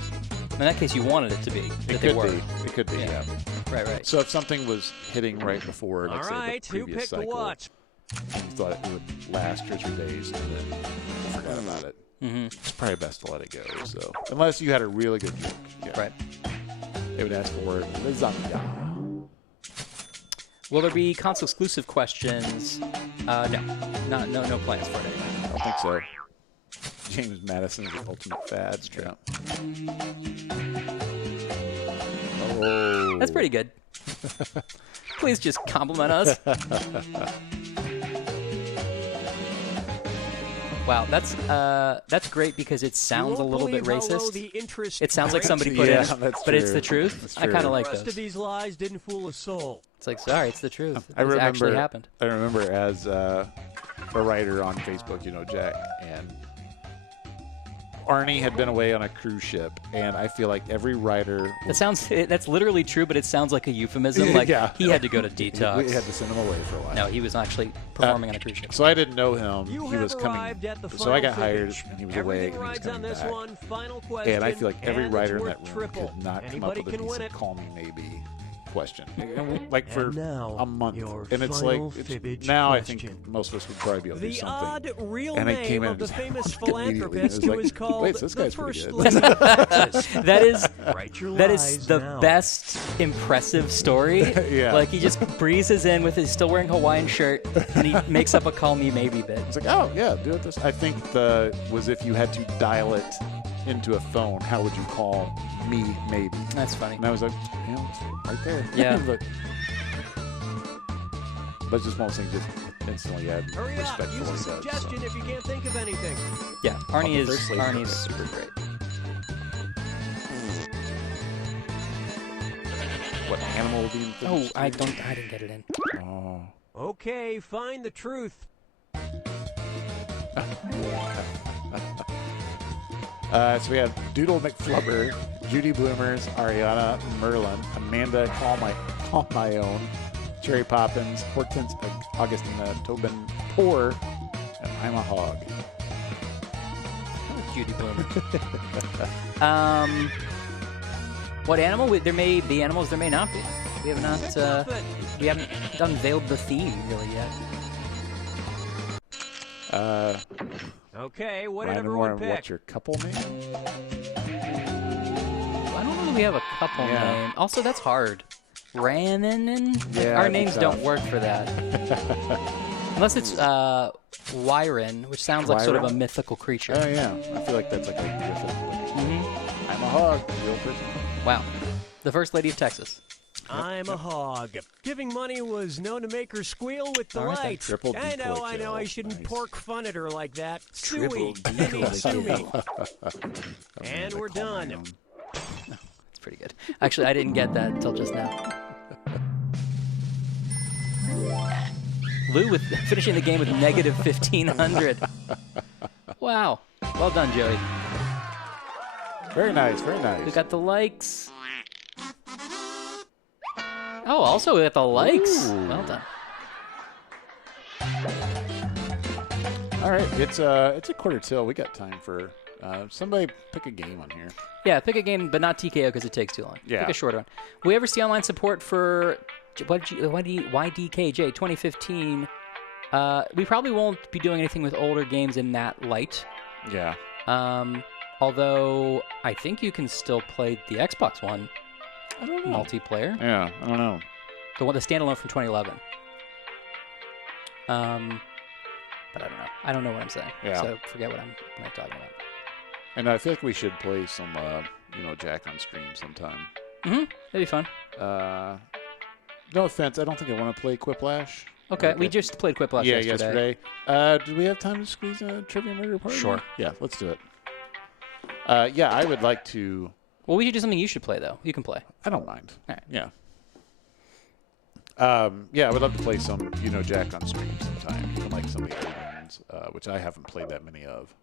In that case, you wanted it to be. It That they could were. be. It could be. Yeah. Yeah. Right. So if something was hitting right before, All let's say, right, the who previous picked the cycle, watch? you thought it would last 2 or 3 days, and then you forgot about it. Mm-hmm. It's probably best to let it go. So unless you had a really good joke, yeah. Right. They would ask for lasagna. Will there be console exclusive questions? No. No plans for it. I don't think so. James Madison's the ultimate fad. That's true. Oh. That's pretty good. Please just compliment us. Wow, that's great because it sounds a little bit racist. It sounds like somebody put Yeah, in, that's but it's true. the truth. That's I kind true. of like The rest those. of these lies didn't fool a soul. It's like, sorry, it's the truth. I It remember actually happened. I remember as a writer on Facebook, you know, Jack, and Arnie had been away on a cruise ship, and I feel like every writer That's literally true, but it sounds like a euphemism. Like Yeah. he had to go to detox. we had to send him away for a while. No, he was actually performing on a cruise ship. So I didn't know him. You he was have coming. arrived at the So I got final hired, finish. and he was away, Everything and he was rides on coming this back. one. Final question. And I feel like every and writer it's in worth that room triple. could not come up Anybody with a can win decent it. call me maybe question. Like for And now, a month. your And it's final like, fibbage now I question. think most of us would probably be able to do The something. odd real And I name came in of the and famous just immediately, philanthropist it was who like, is called wait, this the guy's pretty First good. Lady of Texas. That is Write your that is lies the now. best impressive story. Yeah. Like he just breezes in with his still wearing Hawaiian shirt and he makes up a call me maybe bit. It's like, oh yeah, do it this. I think was if you had to dial it into a phone, how would you call me maybe? That's funny. And I was like, you know, it's right there. Yeah. but just one of those things just instantly had Hurry up. respect Use for a what he does. suggestion So. if you can't think of anything. Yeah, Arnie the is First Lady. Arnie's super great. What animal would be in Oh, fidget I spinner? didn't get it in. Oh. Okay, find the truth. So we have Doodle McFlubber, Judy Bloomers, Ariana Merlin, Amanda Call My Own, Cherry Poppins, Hortense Augustina, Tobin Poor, and I'm a Hog. Judy Bloomer. What animal? There may be animals, there may not be. We have not. We haven't unveiled the theme really yet. Okay, what did Ryan everyone Moore, pick? what's your couple name? I don't know that we have a couple name. Also, that's hard. Ranan. Yeah, Our that'd be names tough. don't work for that. Unless it's Wyron, which sounds like sort of a Wyron? mythical creature. Oh yeah, I feel like that's like a griffin. Mm-hmm. I'm a Hog, real person. Wow. The First Lady of Texas. I'm a hog. Giving money was known to make her squeal with All right, then. delight. Triple I know, decoy I kill. shouldn't Nice. pork fun at her like that. Triple Suey, I mean, decoy sue me. And And we're done. It's pretty good. Actually, I didn't get that until just now. Lou with finishing the game with negative 1,500. Wow. Well done, Joey. Very nice, very nice. We got the likes. Oh, also we got the likes. Ooh. Well done. All right, it's a quarter till. We got time for somebody pick a game on here. Yeah, pick a game, but not TKO because it takes too long. Yeah. Pick a shorter one. We ever see online support for YDKJ 2015? We probably won't be doing anything with older games in that light. Yeah. Although I think you can still play the Xbox One I don't know. multiplayer. Yeah, I don't know. The standalone from 2011. but I don't know. I don't know what I'm saying. Yeah. So forget what I'm talking about. And I feel like we should play some, Jack on stream sometime. That'd be fun. No offense, I don't think I want to play Quiplash. Okay, we just played Quiplash yesterday. Do we have time to squeeze a Trivia Murder Party? Sure. Yeah, let's do it. I would like to... Well, we should do something you should play, though. You can play. I don't mind. All right. Yeah. I would love to play some, Jack on stream sometime. Even like some of the other ones, which I haven't played that many of.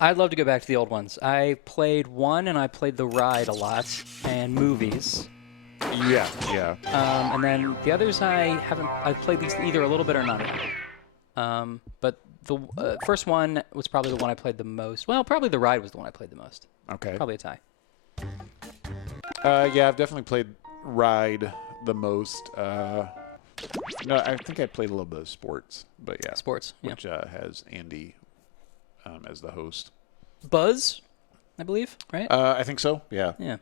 I'd love to go back to the old ones. I played one, and I played The Ride a lot, and movies. Yeah. And then the others I've played these either a little bit or none of them. But the first one was probably the one I played the most. Well, probably The Ride was the one I played the most. Okay. Probably a tie. I've definitely played Ride the most. No, I think I played a little bit of Sports, but yeah. Sports, yeah. Which has Andy as the host. Buzz, I believe, right? I think so, yeah. Yeah.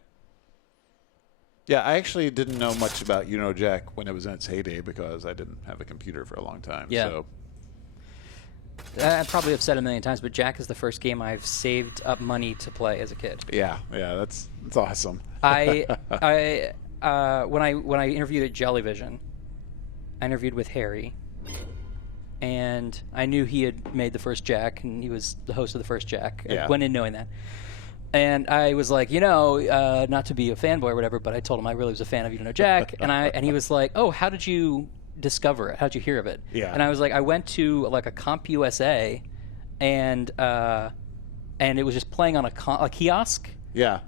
Yeah, I actually didn't know much about Jack when it was in its heyday because I didn't have a computer for a long time. Yeah. So. I probably have said it a million times, but Jack is the first game I've saved up money to play as a kid. Yeah, that's awesome. When I interviewed at Jellyvision, I interviewed with Harry, and I knew he had made the first Jack, and he was the host of the first Jack. Yeah. I went in knowing that. And I was like, not to be a fanboy or whatever, but I told him I really was a fan of Jack, and he was like, oh, how did you discover it? How'd you hear of it? Yeah. And I was like, I went to like a Comp USA, and it was just playing on a kiosk. Yeah.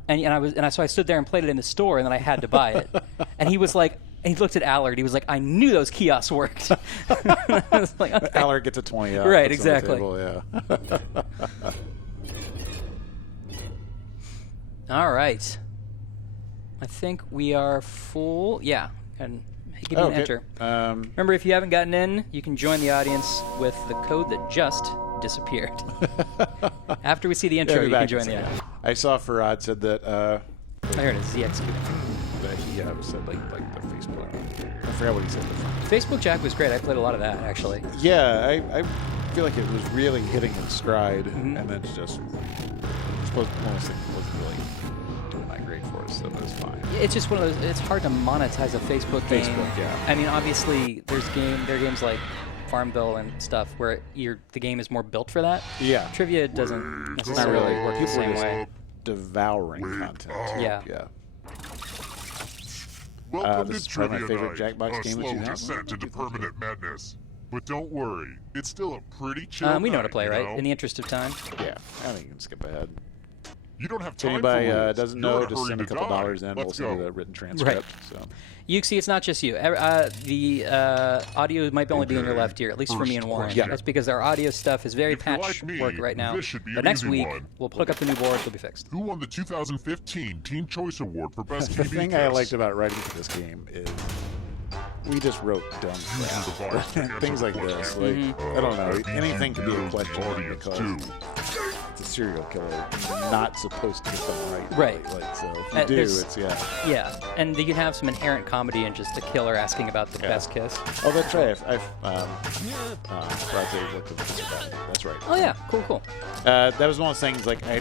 So I stood there and played it in the store, and then I had to buy it. And he was like, and he looked at Allard. He was like, I knew those kiosks worked. I was like, okay. Allard gets a 20 out. Right, puts it on the exactly. table, yeah. All right. I think we are full. Yeah. And give me an enter. Remember, if you haven't gotten in, you can join the audience with the code that just disappeared. After we see the intro, you can join the audience. I saw Farad said that. Here it is, ZXQ. It was said like the Facebook. I forgot what he said. Facebook Jack was great. I played a lot of that, actually. Yeah, I feel like it was really hitting its stride, and then it's just. I suppose most things wasn't really doing that great for us, so that's fine. It's just one of those. It's hard to monetize a Facebook game. Facebook, yeah. I mean, obviously, there are games like Farmville and stuff where the game is more built for that. Yeah. Trivia doesn't necessarily work the same way. Devouring content. Yeah. Yeah. Welcome this to is probably my Trivia favorite Night, Jackbox a game that slow you have. descent into permanent madness. But don't worry, it's still a pretty chill We know how to night, play, you right? know? In the interest of time. Yeah. I think you can skip ahead. You don't have If time anybody for rules. doesn't You're know, in a just hurry send a to couple die. dollars in. We'll Let's send you go. the written transcript. So. You see, it's not just you. The audio might only be in your left ear, at least for me and Warren. question. That's because our audio stuff is very If you're like patchwork me, right now. this should be But an next easy week, one. we'll hook up the new board. It'll be fixed. Who won the 2015 Teen Choice Award for Best The TV thing Cast? I liked about writing for this game is we just wrote dumb crap. Things like this. Like, I don't know. Anything can be a question because it's a serial killer. You're not supposed to get them right. Right. Like, so if you do, there's- it's, yeah. Yeah, and you can have some inherent comedy in just a killer asking about the best kiss. Oh, that's right. Rod's looked at this about it. That's right. Oh, yeah. Cool. That was one of those things, like, I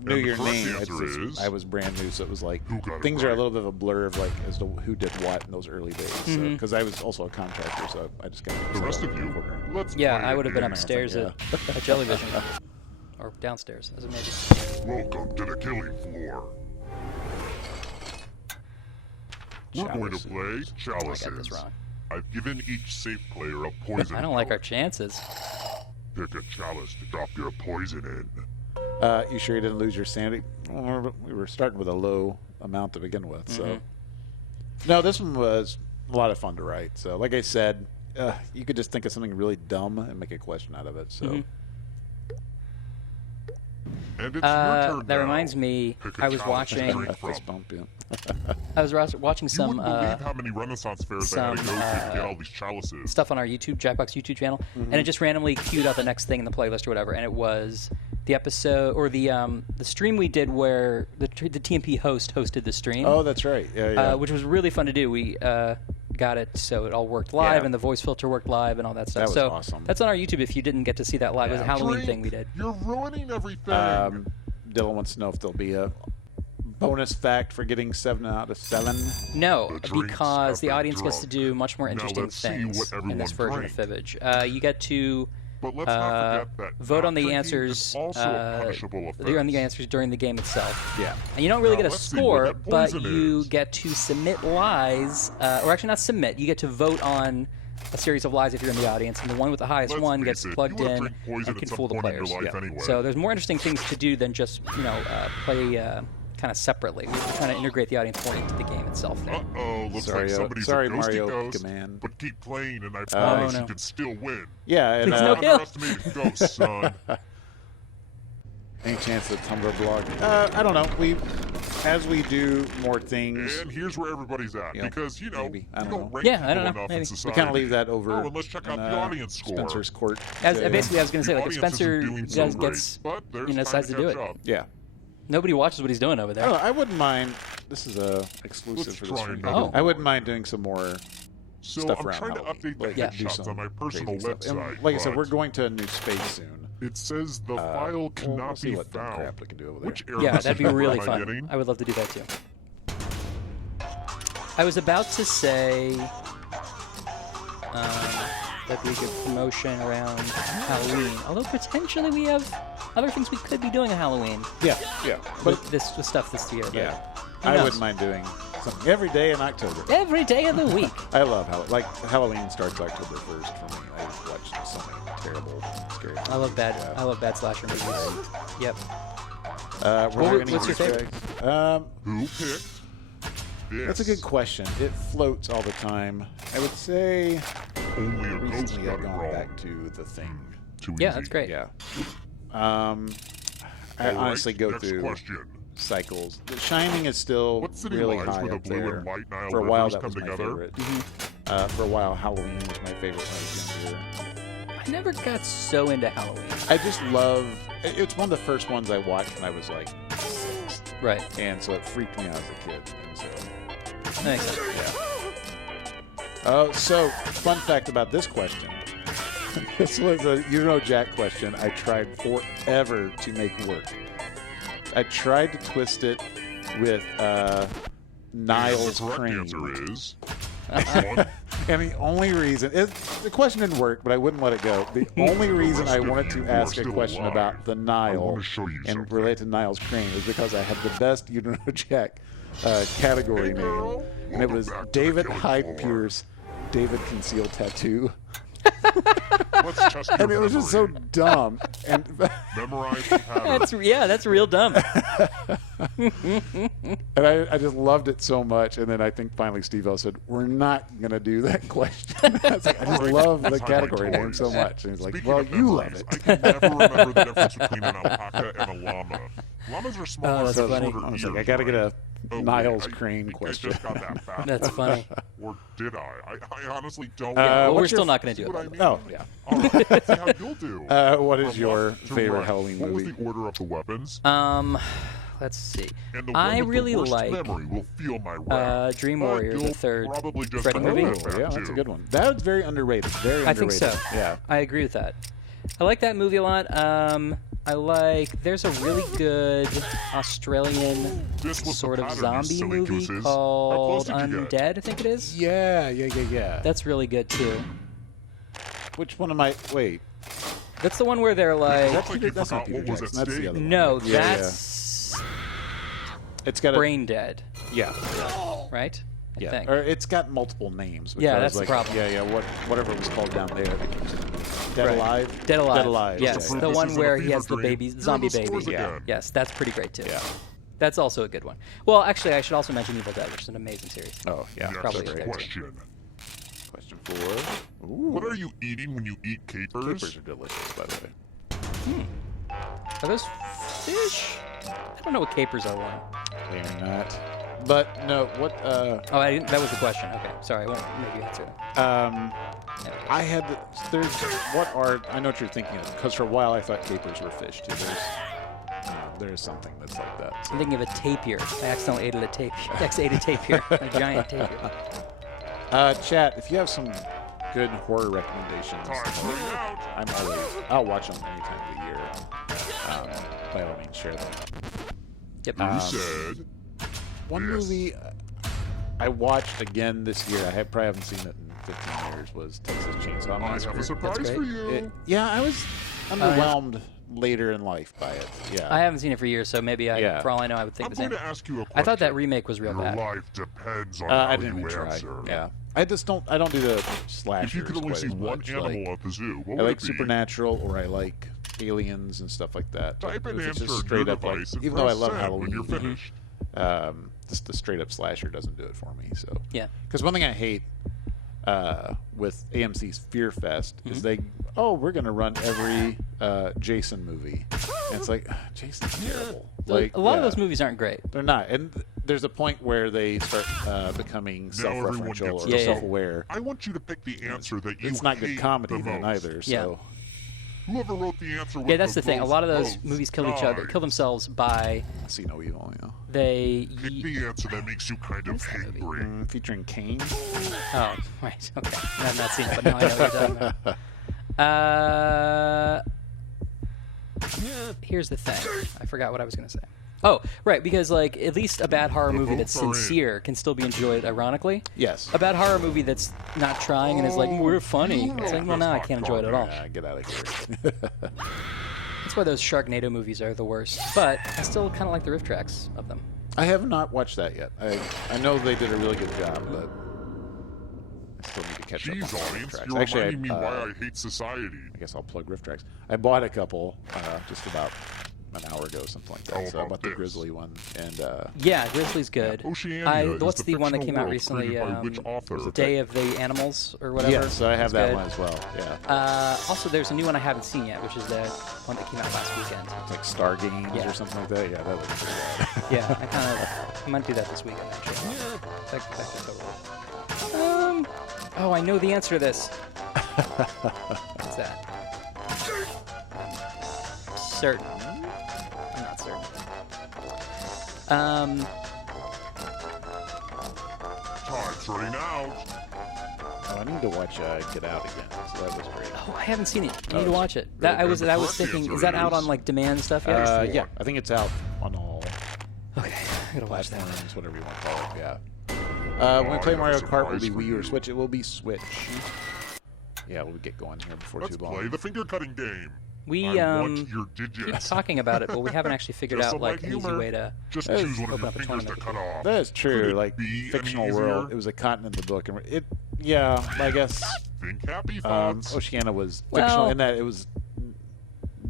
knew the your correct name. answer is- I was brand new, so it was like, Who got it things are a right? little bit of a blur of, like, as to who did what in those early days. Because I was also a contractor, so I just got The rest of you, let's Yeah, play I a would have been game. upstairs yeah. at Jellyvision. Or downstairs, as it may be. Welcome to the killing floor. We're going to play I Chalices. got this wrong. I've given each safe player a poison. I don't like our pellet. chances. Pick a chalice to drop your poison in. You sure you didn't lose your sanity? Well, we were starting with a low amount to begin with, so. No, this one was a lot of fun to write. So, like I said, you could just think of something really dumb and make a question out of it. So, And it's your turn That now. reminds me, Pick a I was chalice to watching. drink fist from. bump, yeah. I was watching You some wouldn't believe how many Renaissance fairs I had to go to get all these chalices. stuff on our Jackbox YouTube channel, and it just randomly queued out the next thing in the playlist or whatever, and it was the episode or the stream we did where the TMP host hosted the stream. Oh, that's right. Yeah. Which was really fun to do. We got it so it all worked live Yeah. and the voice filter worked live and all that stuff. That was so awesome. that's on our YouTube if you didn't get to see that live. It was a Halloween Drink, thing we did. You're ruining everything. Dylan wants to know if there'll be a bonus fact for getting 7 out of 7. No, The drinks because have the been audience gets to drunk. do much more Now interesting let's see things what in this everyone version of Fibbage. You get to But let's not forget that vote not on the drinking answers. is also a punishable On the offense. answers during the game itself. Yeah. And you don't really Now get a let's see what score, that but poison you is. get to submit lies, or actually not submit. You get to vote on a series of lies if you're in the audience, and the one with the highest Let's one face gets it, plugged you would in drink poison and at can some fool the point in your players. life anyway. So there's more interesting things to do than just play kind of separately. We're trying to integrate the audience more into the game itself. There. Uh-oh, looks Sorry, like somebody's sorry, a ghosty Mario ghost. Command. But keep playing, and I promise no. you can still win. Yeah, and There's no Don't kill. underestimate ghosts, son. any chance that Tumblr blog? I don't know. As we do more things, And here's where everybody's at, Yeah, because, you know, maybe. I you don't don't know. rank Yeah, I people don't know, enough maybe. in We society. we kind of leave that over. Oh, and let's check out in, the audience score. Spencer's court. As, to- basically, I was going to say, The like, if audience Spencer isn't doing so does, great, gets, but there's decides to time do catch it. up. Yeah. Nobody watches what he's doing over I there. don't know. I wouldn't mind. This is a exclusive Let's for the try stream. another Oh. I wouldn't mind doing some more So stuff I'm around trying to Halloween. update the Like, Yeah. do headshots some on my personal crazy stuff. website. And like I said, but we're going to a new space soon. It says the file We'll cannot see be what dumb found. crap we can do over there. Which error Yeah, message that'd be number really am I fun. getting? I would love to do that too. I was about to say that'd be a good promotion around Halloween. Although potentially we have other things we could be doing on Halloween. Yeah, yeah. But with stuff this year. but Yeah. who I knows? wouldn't mind doing something every day in October. Every day of the week. I love Halloween starts October 1st for me. I just watched so many terrible, scary. I love bad. Yeah. I love bad slasher movies. Yep. Were there any what's your Easter favorite? eggs? Who picked this? That's a good question. It floats all the time. I would say Only a ghost recently got I've it gone wrong. back to The Thing. Too Yeah, easy. that's great. Yeah. I All right, honestly go next through question. cycles. The Shining is still What city really lies high where the up blue there. and white Nile For a while, rivers that come was my together? favorite. For a while, Halloween was my favorite when I was younger. I never got so into Halloween. I just love. It's one of the first ones I watched when I was like 6, Right. and so it freaked me out as a kid. And so, That makes sense. so fun fact about this question. This was a Jack question I tried forever to make work. I tried to twist it with Niles The correct Crane. answer is one. And the only reason the question didn't work, but I wouldn't let it go. The only reason rest I of wanted you to who are ask a still question alive, about the I Nile wanna show you and something. relate to Niles Crane was because I had the best Jack category name, girl. and it was Welcome back to the David killing Hyde floor. Pierce, David Concealed Tattoo, Let's test your and it was just so memory. dumb. And Memorize the pattern. That's real dumb. And I just loved it so much. And then I think finally Steve L said, "We're not going to do that question." I was like, I just love the category name so much. And he's like, Speaking "Well, of you love memories, it." I can never remember the difference between an alpaca and a llama. Llamas are smaller that's and funny. shorter I was like, ears, I got to get a right? Oh, wait, Niles I Crane think question. I just got that back. That's funny. Or did I? I honestly don't Uh, know. Well, we're what's your still not going to See do what I it. mean? Oh, yeah. All right, let's see how you'll do. What is From your left to favorite right. Halloween What movie? was the order of the weapons? Let's see. And the one I with really the worst like memory will feel my wrath. Dream But Warrior, the you'll third probably just Freddy have movie. that back, Oh, yeah, that's a too. good one. That was very underrated. Very I underrated. think so. Yeah. I agree with that. I like that movie a lot. I like. There's a really good Australian This was the sort of pattern, you zombie silly movie gooses. How called close did you get? Undead. I think it is. Yeah. That's really good too. Which one am I? Wait. That's the one where they're like. Looks like you That's not forgot Peter what was Jackson. at That's the stake. other one. No, Yeah, that's It's got a Brain Dead, yeah. right? I Yeah, think. or it's got multiple names. Which Yeah, I was that's the like, problem. Yeah. Whatever it was called down there. Dead Right. Alive. Dead Alive. Dead Alive. Yes, yeah. the This one isn't a where he fever has the dream. baby, You're in zombie the baby. stores Yeah. again. Yes, that's pretty great too. Yeah. That's also a good one. Well, actually, I should also mention Evil Dead, which is an amazing series. Oh yeah. Next Probably That's is great. there. question. Question 4. Ooh. What are you eating when you eat capers? Capers are delicious, by the way. Are those fish? I don't know what capers are. One. They are not. But no. What? Oh, I didn't, that was the question. Okay, sorry, I won't maybe answer that. I had. There's. What are? I know what you're thinking of. Because for a while I thought capers were fish too. There's something that's like that. So. I'm thinking of a tapir. I accidentally ate a tapir. Ate a tapir, a giant tapir. Chat, if you have some good horror recommendations, I'll watch them any time of the year. By all means, share them. Yep. You said One movie I watched again this year, probably haven't seen it in 15 years, was Texas Chainsaw I Massacre. have a surprise for you. Yeah, I was underwhelmed later in life by it. Yeah. I haven't seen it for years, so maybe for all I know, I would think I'm the same. going to ask you a question. I thought that remake was real Your bad. life depends on I how didn't you even try. answer. Yeah. I don't do the slashers If you could only quite see as one much. animal Like, at the zoo, what I would like it be? Supernatural, or I like aliens and stuff like that. Type an If it's answer just in straight your up, like, device and even though I press love send Halloween, when you're finished. just the straight up slasher doesn't do it for me. So Yeah. because one thing I hate with AMC's Fear Fest is we're gonna run every Jason movie, and it's like Jason's terrible. Like a lot of those movies aren't great. they're not, and there's a point where they start becoming everyone self-referential gets or it. self-aware. I want you to pick the answer that you It's not good hate comedy the then most. either. Yeah. So Whoever wrote the answer with Yeah, that's the thing. A most lot of those votes movies kill each other, dies. kill themselves by I see no evil. they. Pick the answer that makes you kind of angry. Featuring Kane. Oh, right. Okay. I've not seen it, but now I know what you're talking about. Here's the thing. I forgot what I was going to say. Oh, right, because like at least a bad horror movie that's votes are in. sincere can still be enjoyed ironically. Yes. A bad horror movie that's not trying and is like, we're funny. It's like, well, now I That's can't not enjoy it at all. Yeah, get out of here. That's why those Sharknado movies are the worst. But I still kind of like the riff tracks of them. I have not watched that yet. I know they did a really good job, but I still need to catch Jeez, up on the riff audience, tracks. you're Actually, reminding me why I hate society. I guess I'll plug riff tracks. I bought a couple just about an hour ago, something like that. How So I about bought the this? Grizzly one, and Yeah, Grizzly's good. Oceania is What's the the one that fictional came out world recently? created by which author? Day of the Animals or whatever. yeah, so I have It's that good. one as well. Yeah, Also, there's a new one I haven't seen yet, which is the one that came out last weekend. it's like Star Games Yeah. or something like that. Yeah, that looks pretty bad. Yeah, I might do that this weekend actually. That could totally. Oh, I know the answer to this. What's that? Certain. I'm not certain. Time's running out. Oh, I need to watch Get Out again. So that was great. Oh, I haven't seen it. I Oh, need to watch it. That I was correct thinking. answer Is that out is- on like demand stuff yet? Yeah, I think it's out on all Okay, I gotta watch that. platforms, whatever you want to call it. Yeah. When we play I have a Mario Kart, will be surprise for Wii or you. Switch. It will be Switch. Yeah, we'll get going here before Let's too long. play the finger cutting game. We I want your keep digits. talking about it, but we haven't actually figured Just out like like an easy humor. way to. Just That choose is- one of open your up a fingers to tournament. cut off. That is true. Could it Like be any fictional world, easier? it was a continent in the book, and yeah, I guess Think happy thoughts. Oceania was Well- fictional in that it was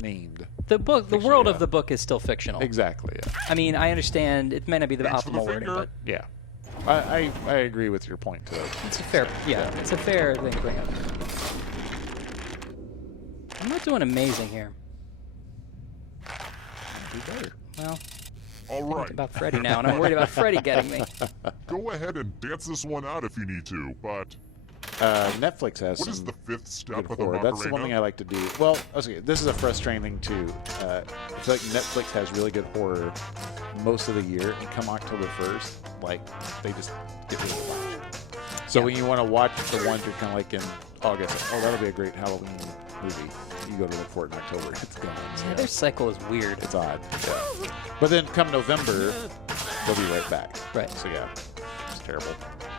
named. The world yeah. of the book is still fictional. Exactly. Yeah. I mean, I understand it may not be the Thanks for the optimal wording, finger. but Yeah. I agree with your point too. it's a fair, it's a fair thing to bring up. I'm not doing amazing here. Do better. Well, All think right, about Freddy now, and I'm worried about Freddy getting me. go ahead and dance this one out if you need to. But Netflix has what is some the fifth step good of the horror. Macarena? That's the one thing I like to do. Well, okay, this is a frustrating thing too. I feel like Netflix has really good horror most of the year, and come October 1st, like they just get rid of it. So when you want to watch the ones you're kind of like in August, oh, that'll be a great Halloween movie. You go to look for it in October, it's gone. Yeah, their cycle is weird. It's odd. Yeah. But then come November, they'll be right back. Right. So yeah, it's terrible.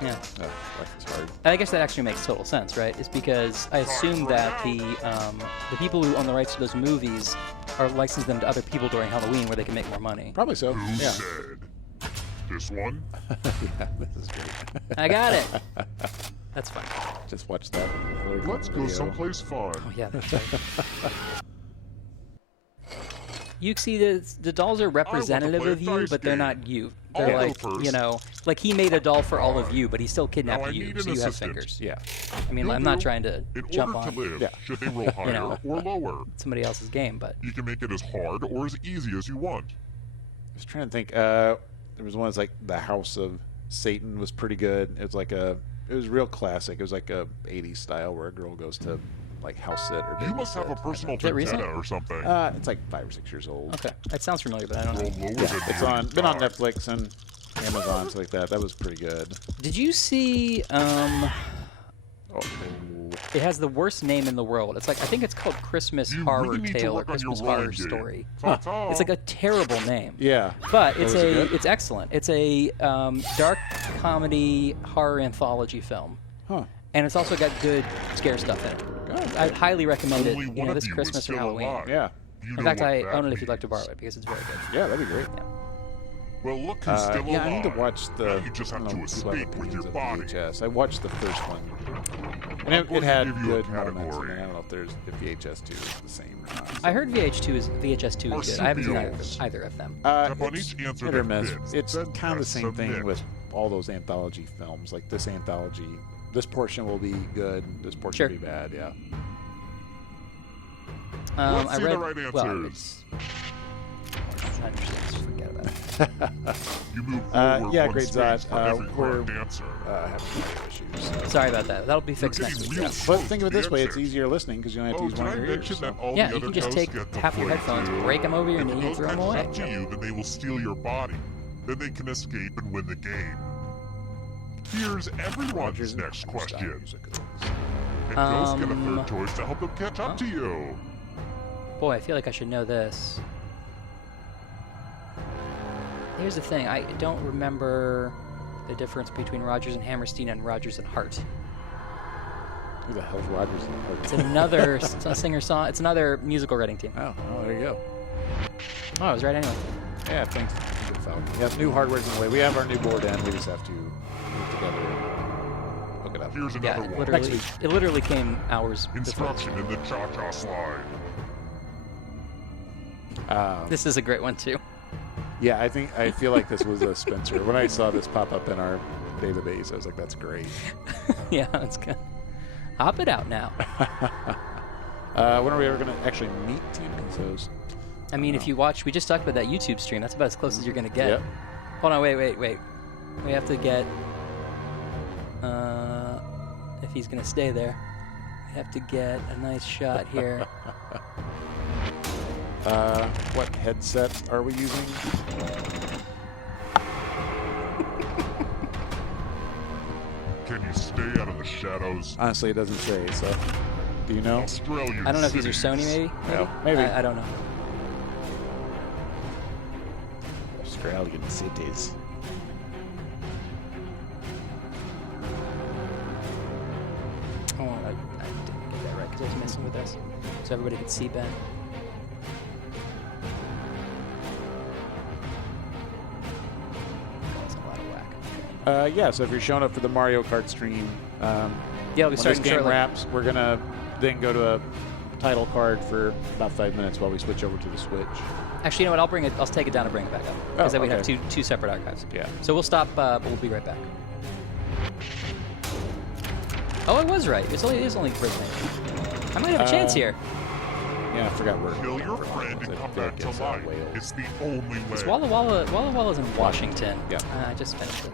Yeah. Life is hard. I guess that actually makes total sense, right? It's because I assume that the people who own the rights to those movies are licensing them to other people during Halloween where they can make more money. Probably so. Who Yeah. said? This one? Yeah, this is great. I got it. That's fine. Just watch that. Let's go video. someplace fun. Oh yeah, that's right. You see, the dolls are representative play a of you, dice but they're game. not you. I'll They're go like, first. you know, like he made a doll for all of you, but he still Now kidnapped I you, need so an you have assistant. fingers. Yeah. I mean, You'll I'm not do. trying to In jump order on to live, Yeah. should they roll higher know. or lower? somebody else's game, but You can make it as hard or as easy as you want. I was trying to think. There was one that's like the House of Satan was pretty good. It was real classic. It was like a 80s style where a girl goes to like house sit or You must have a babysit. personal Is that recent? vendetta or something. It's like 5 or 6 years old. okay. It sounds familiar, but I don't Roll know. lower Yeah, than it's you been on die. Netflix, and Amazon, stuff like that. That was pretty good. Did you see? It has the worst name in the world. It's like I think it's called Christmas You Horror really need to Tale or work on your Christmas Horror rolling game. Story. Ta-ta. It's like a terrible name. Yeah. But Oh, it's is it good? it's excellent. It's a dark comedy horror anthology film, Huh. and it's also got good scare stuff in it. I highly recommend it. Only You one know, of this you is Christmas or still Halloween. alive. Yeah. You In know fact, what I that own it if you'd like to means. borrow it because it's very good. Yeah, that'd be great. Well, look who's still Yeah, alive. I need to watch the. Now you just I have don't to know, people have escape with opinions your of body. VHS. I watched the first one, and I'm it going to had give you a good moments. category. And I don't know if VHS 2 is the same or not. I heard VH2 is good. I haven't seen Marsupials. either of them. Tap on It's each answer hit or that miss. fits, It's then kind of the press same thing submit. with all those anthology films. Like this anthology, this portion will be good. This portion Sure. will be bad. Yeah. Let's I see read. the right Well, answers. it's not interesting. Just forget about it. You move forward yeah, one great space Zod. for every We're correct answer. having issues. Sorry about that. That'll be fixed You're next getting week. real Yeah. But close think of it to this the way: it's answers. easier listening because you don't have to Oh, use did one I of your mention ears. that So. all Yeah, the you other can just hosts take get to half your play headphones, too? break them over your If knee, and those throw them catch away. up to you, then they will steal your body. Then they can escape and win the game. Here's everyone's Rogers and next Hammerstein question. music. And ghosts get a third choice to help them catch up to you. Boy, I feel like I should know this. Here's the thing. I don't remember the difference between Rogers and Hammerstein and Rogers and Hart. Who the hell's Rogers and Hart? It's another singer-song. It's another musical writing team. Oh, there you go. Oh, I was right anyway. Yeah, thanks. Good Falcon. Yeah, new hardware's in the way. We have our new board in. We just have to move together and hook it up. Here's Yeah, another it one. literally came hours before. Instruction in the cha-cha slide. This is a great one too. Yeah, I feel like this was a Spencer. When I saw this pop up in our database, I was like, that's great. Yeah, it's good. Hop it out now. When are we ever going to actually meet Team Pesos? I mean, if you watch, we just talked about that YouTube stream. That's about as close as you're gonna get. Yep. Hold on, wait. We have to get. If he's gonna stay there, we have to get a nice shot here. What headset are we using? Can you stay out of the shadows? Honestly, it doesn't say, so do you know? Australian I don't know if these are cities. Sony, maybe. Yeah, maybe. I don't know. Australian cities. Oh, I didn't get that right because I was messing with this, so everybody could see Ben. That's a lot of whack. Yeah, so if you're showing up for the Mario Kart stream, Yeah, we'll be when this starting game shortly. wraps, we're going to then go to a title card for about 5 minutes while we switch over to the Switch. Actually, you know what? I'll take it down and bring it back up because then we have okay. two separate archives. Yeah. So we'll stop, but we'll be right back. Oh, I was right. It is only prison. I might have a chance here. Yeah, I forgot where. Kill your friend and come back to life. It's the only way. It's Walla Walla's in Washington. Yeah. I just finished it.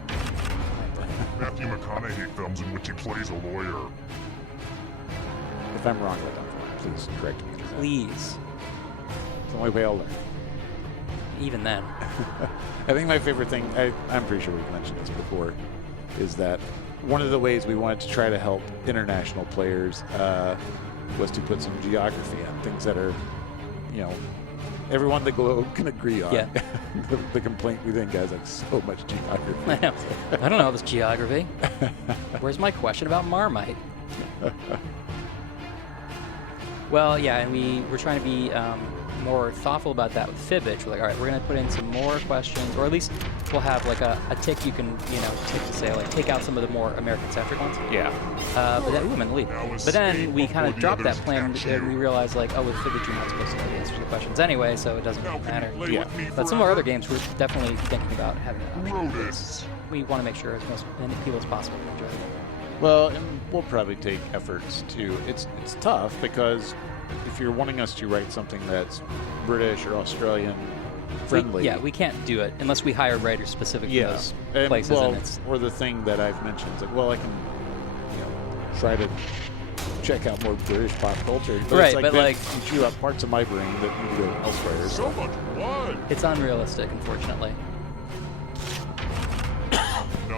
Matthew McConaughey films in which he plays a lawyer. If I'm wrong, please correct me. Please. It's the only way I'll learn. Even then. I think my favorite thing, I'm pretty sure we've mentioned this before, is that one of the ways we wanted to try to help international players was to put some geography on things that are, everyone in the globe can agree on. Yeah. the complaint we think has like so much geography. I know. I don't know this geography. Where's my question about Marmite? Well, yeah, and we were trying to be more thoughtful about that with Fibbage. We're like, all right, we're going to put in some more questions, or at least we'll have like a tick you can, tick to say, like, take out some of the more American-centric ones. Yeah. But then, ooh, I'm in the lead. But then we kind of dropped that plan, and we realized, like, oh, with Fibbage, you're not supposed to know the answers to the questions anyway, so it doesn't Now can matter. you play with me But some of our forever? other games, we're definitely thinking about having an option. Rodents. We want to make sure as many people as possible can enjoy it. Well, and we'll probably take efforts to. It's tough because if you're wanting us to write something that's British or Australian friendly, We can't do it unless we hire writers specific for those and, places. well, and it's or the thing that I've mentioned is like, well, I can, try to check out more British pop culture. But Right, it's like, but, then like- you chew up parts of my brain that need to go elsewhere. So much blood. it's unrealistic, unfortunately.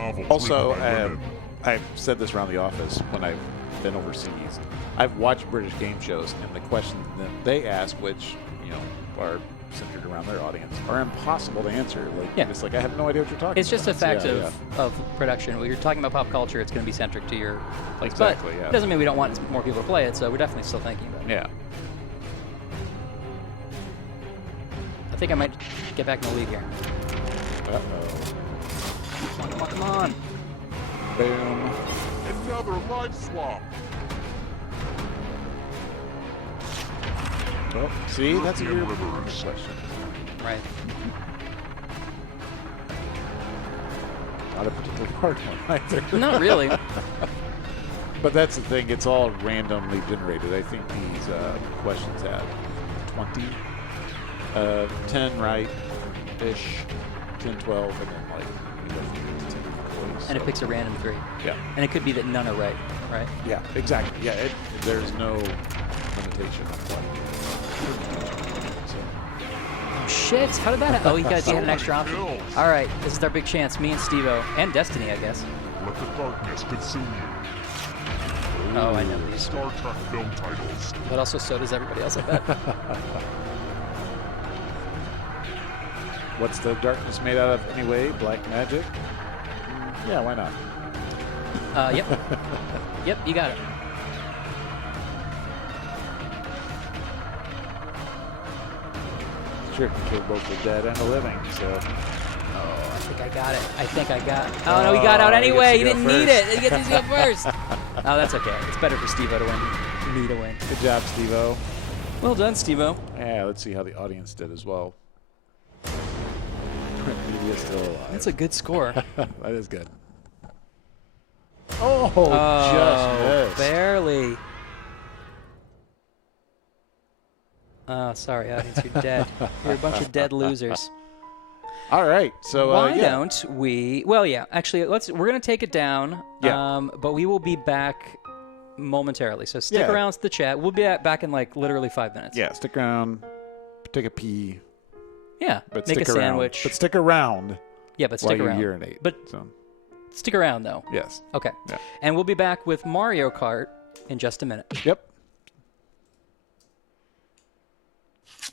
novels Also, written by women. I've said this around the office when I've been overseas. I've watched British game shows, and the questions that they ask, which are centered around their audience, are impossible to answer. Like, Yeah. it's like I have no idea what you're talking It's about. just a fact Yeah, of production. When you're talking about pop culture, it's going to be centric to your place. Exactly, But yeah. it doesn't mean we don't want more people to play it, so we're definitely still thinking about it. Yeah. I think I might get back in the lead here. Uh-oh. Come on. Boom. Another life swap. Well, see, that's a European European rivers. question. Right. Not a particularly hard one either. Not really. But that's the thing. It's all randomly generated. I think these questions have 20, 10 right-ish, 10, 12, and then like 10 points. And it picks a random 3. Yeah. And it could be that none are right, right? Yeah, exactly. Yeah, there's no limitation on what. So, Oh, shit. How did that happen? Oh, he had an extra option. Kills. All right. This is our big chance. Me and Steve-O. And Destiny, I guess. Let the darkness consume you. Oh, I know these. Star Trek film titles. But also so does everybody else, I bet. what's the darkness made out of anyway? Black magic? Yeah, why not? Yep. Yep, you got it. Sure, can kill both the dead and the living, so. Oh, I think I got it. I think I got it. Oh, no, he got out anyway. He gets to didn't go need first. it. He gets to go first. Oh, that's okay. It's better for Steve-O to win. Me to win. Good job, Steve-O. Well done, Steve-O. Yeah, let's see how the audience did as well. Media's still alive. That's a good score. That is good. Oh, just missed. Barely. Oh, sorry, audience. You're dead. You're a bunch of dead losers. All right, so Why yeah. don't we? Well, yeah. Actually, we're gonna take it down. Yeah. But we will be back momentarily. So stick Yeah. around to the chat. We'll be back in like literally 5 minutes. Yeah, stick around, take a pee, Yeah. but Make stick a around. sandwich. But stick around Yeah, but while stick you around. urinate. But so, stick around though. yes. Okay. Yeah. And we'll be back with Mario Kart in just a minute. Yep.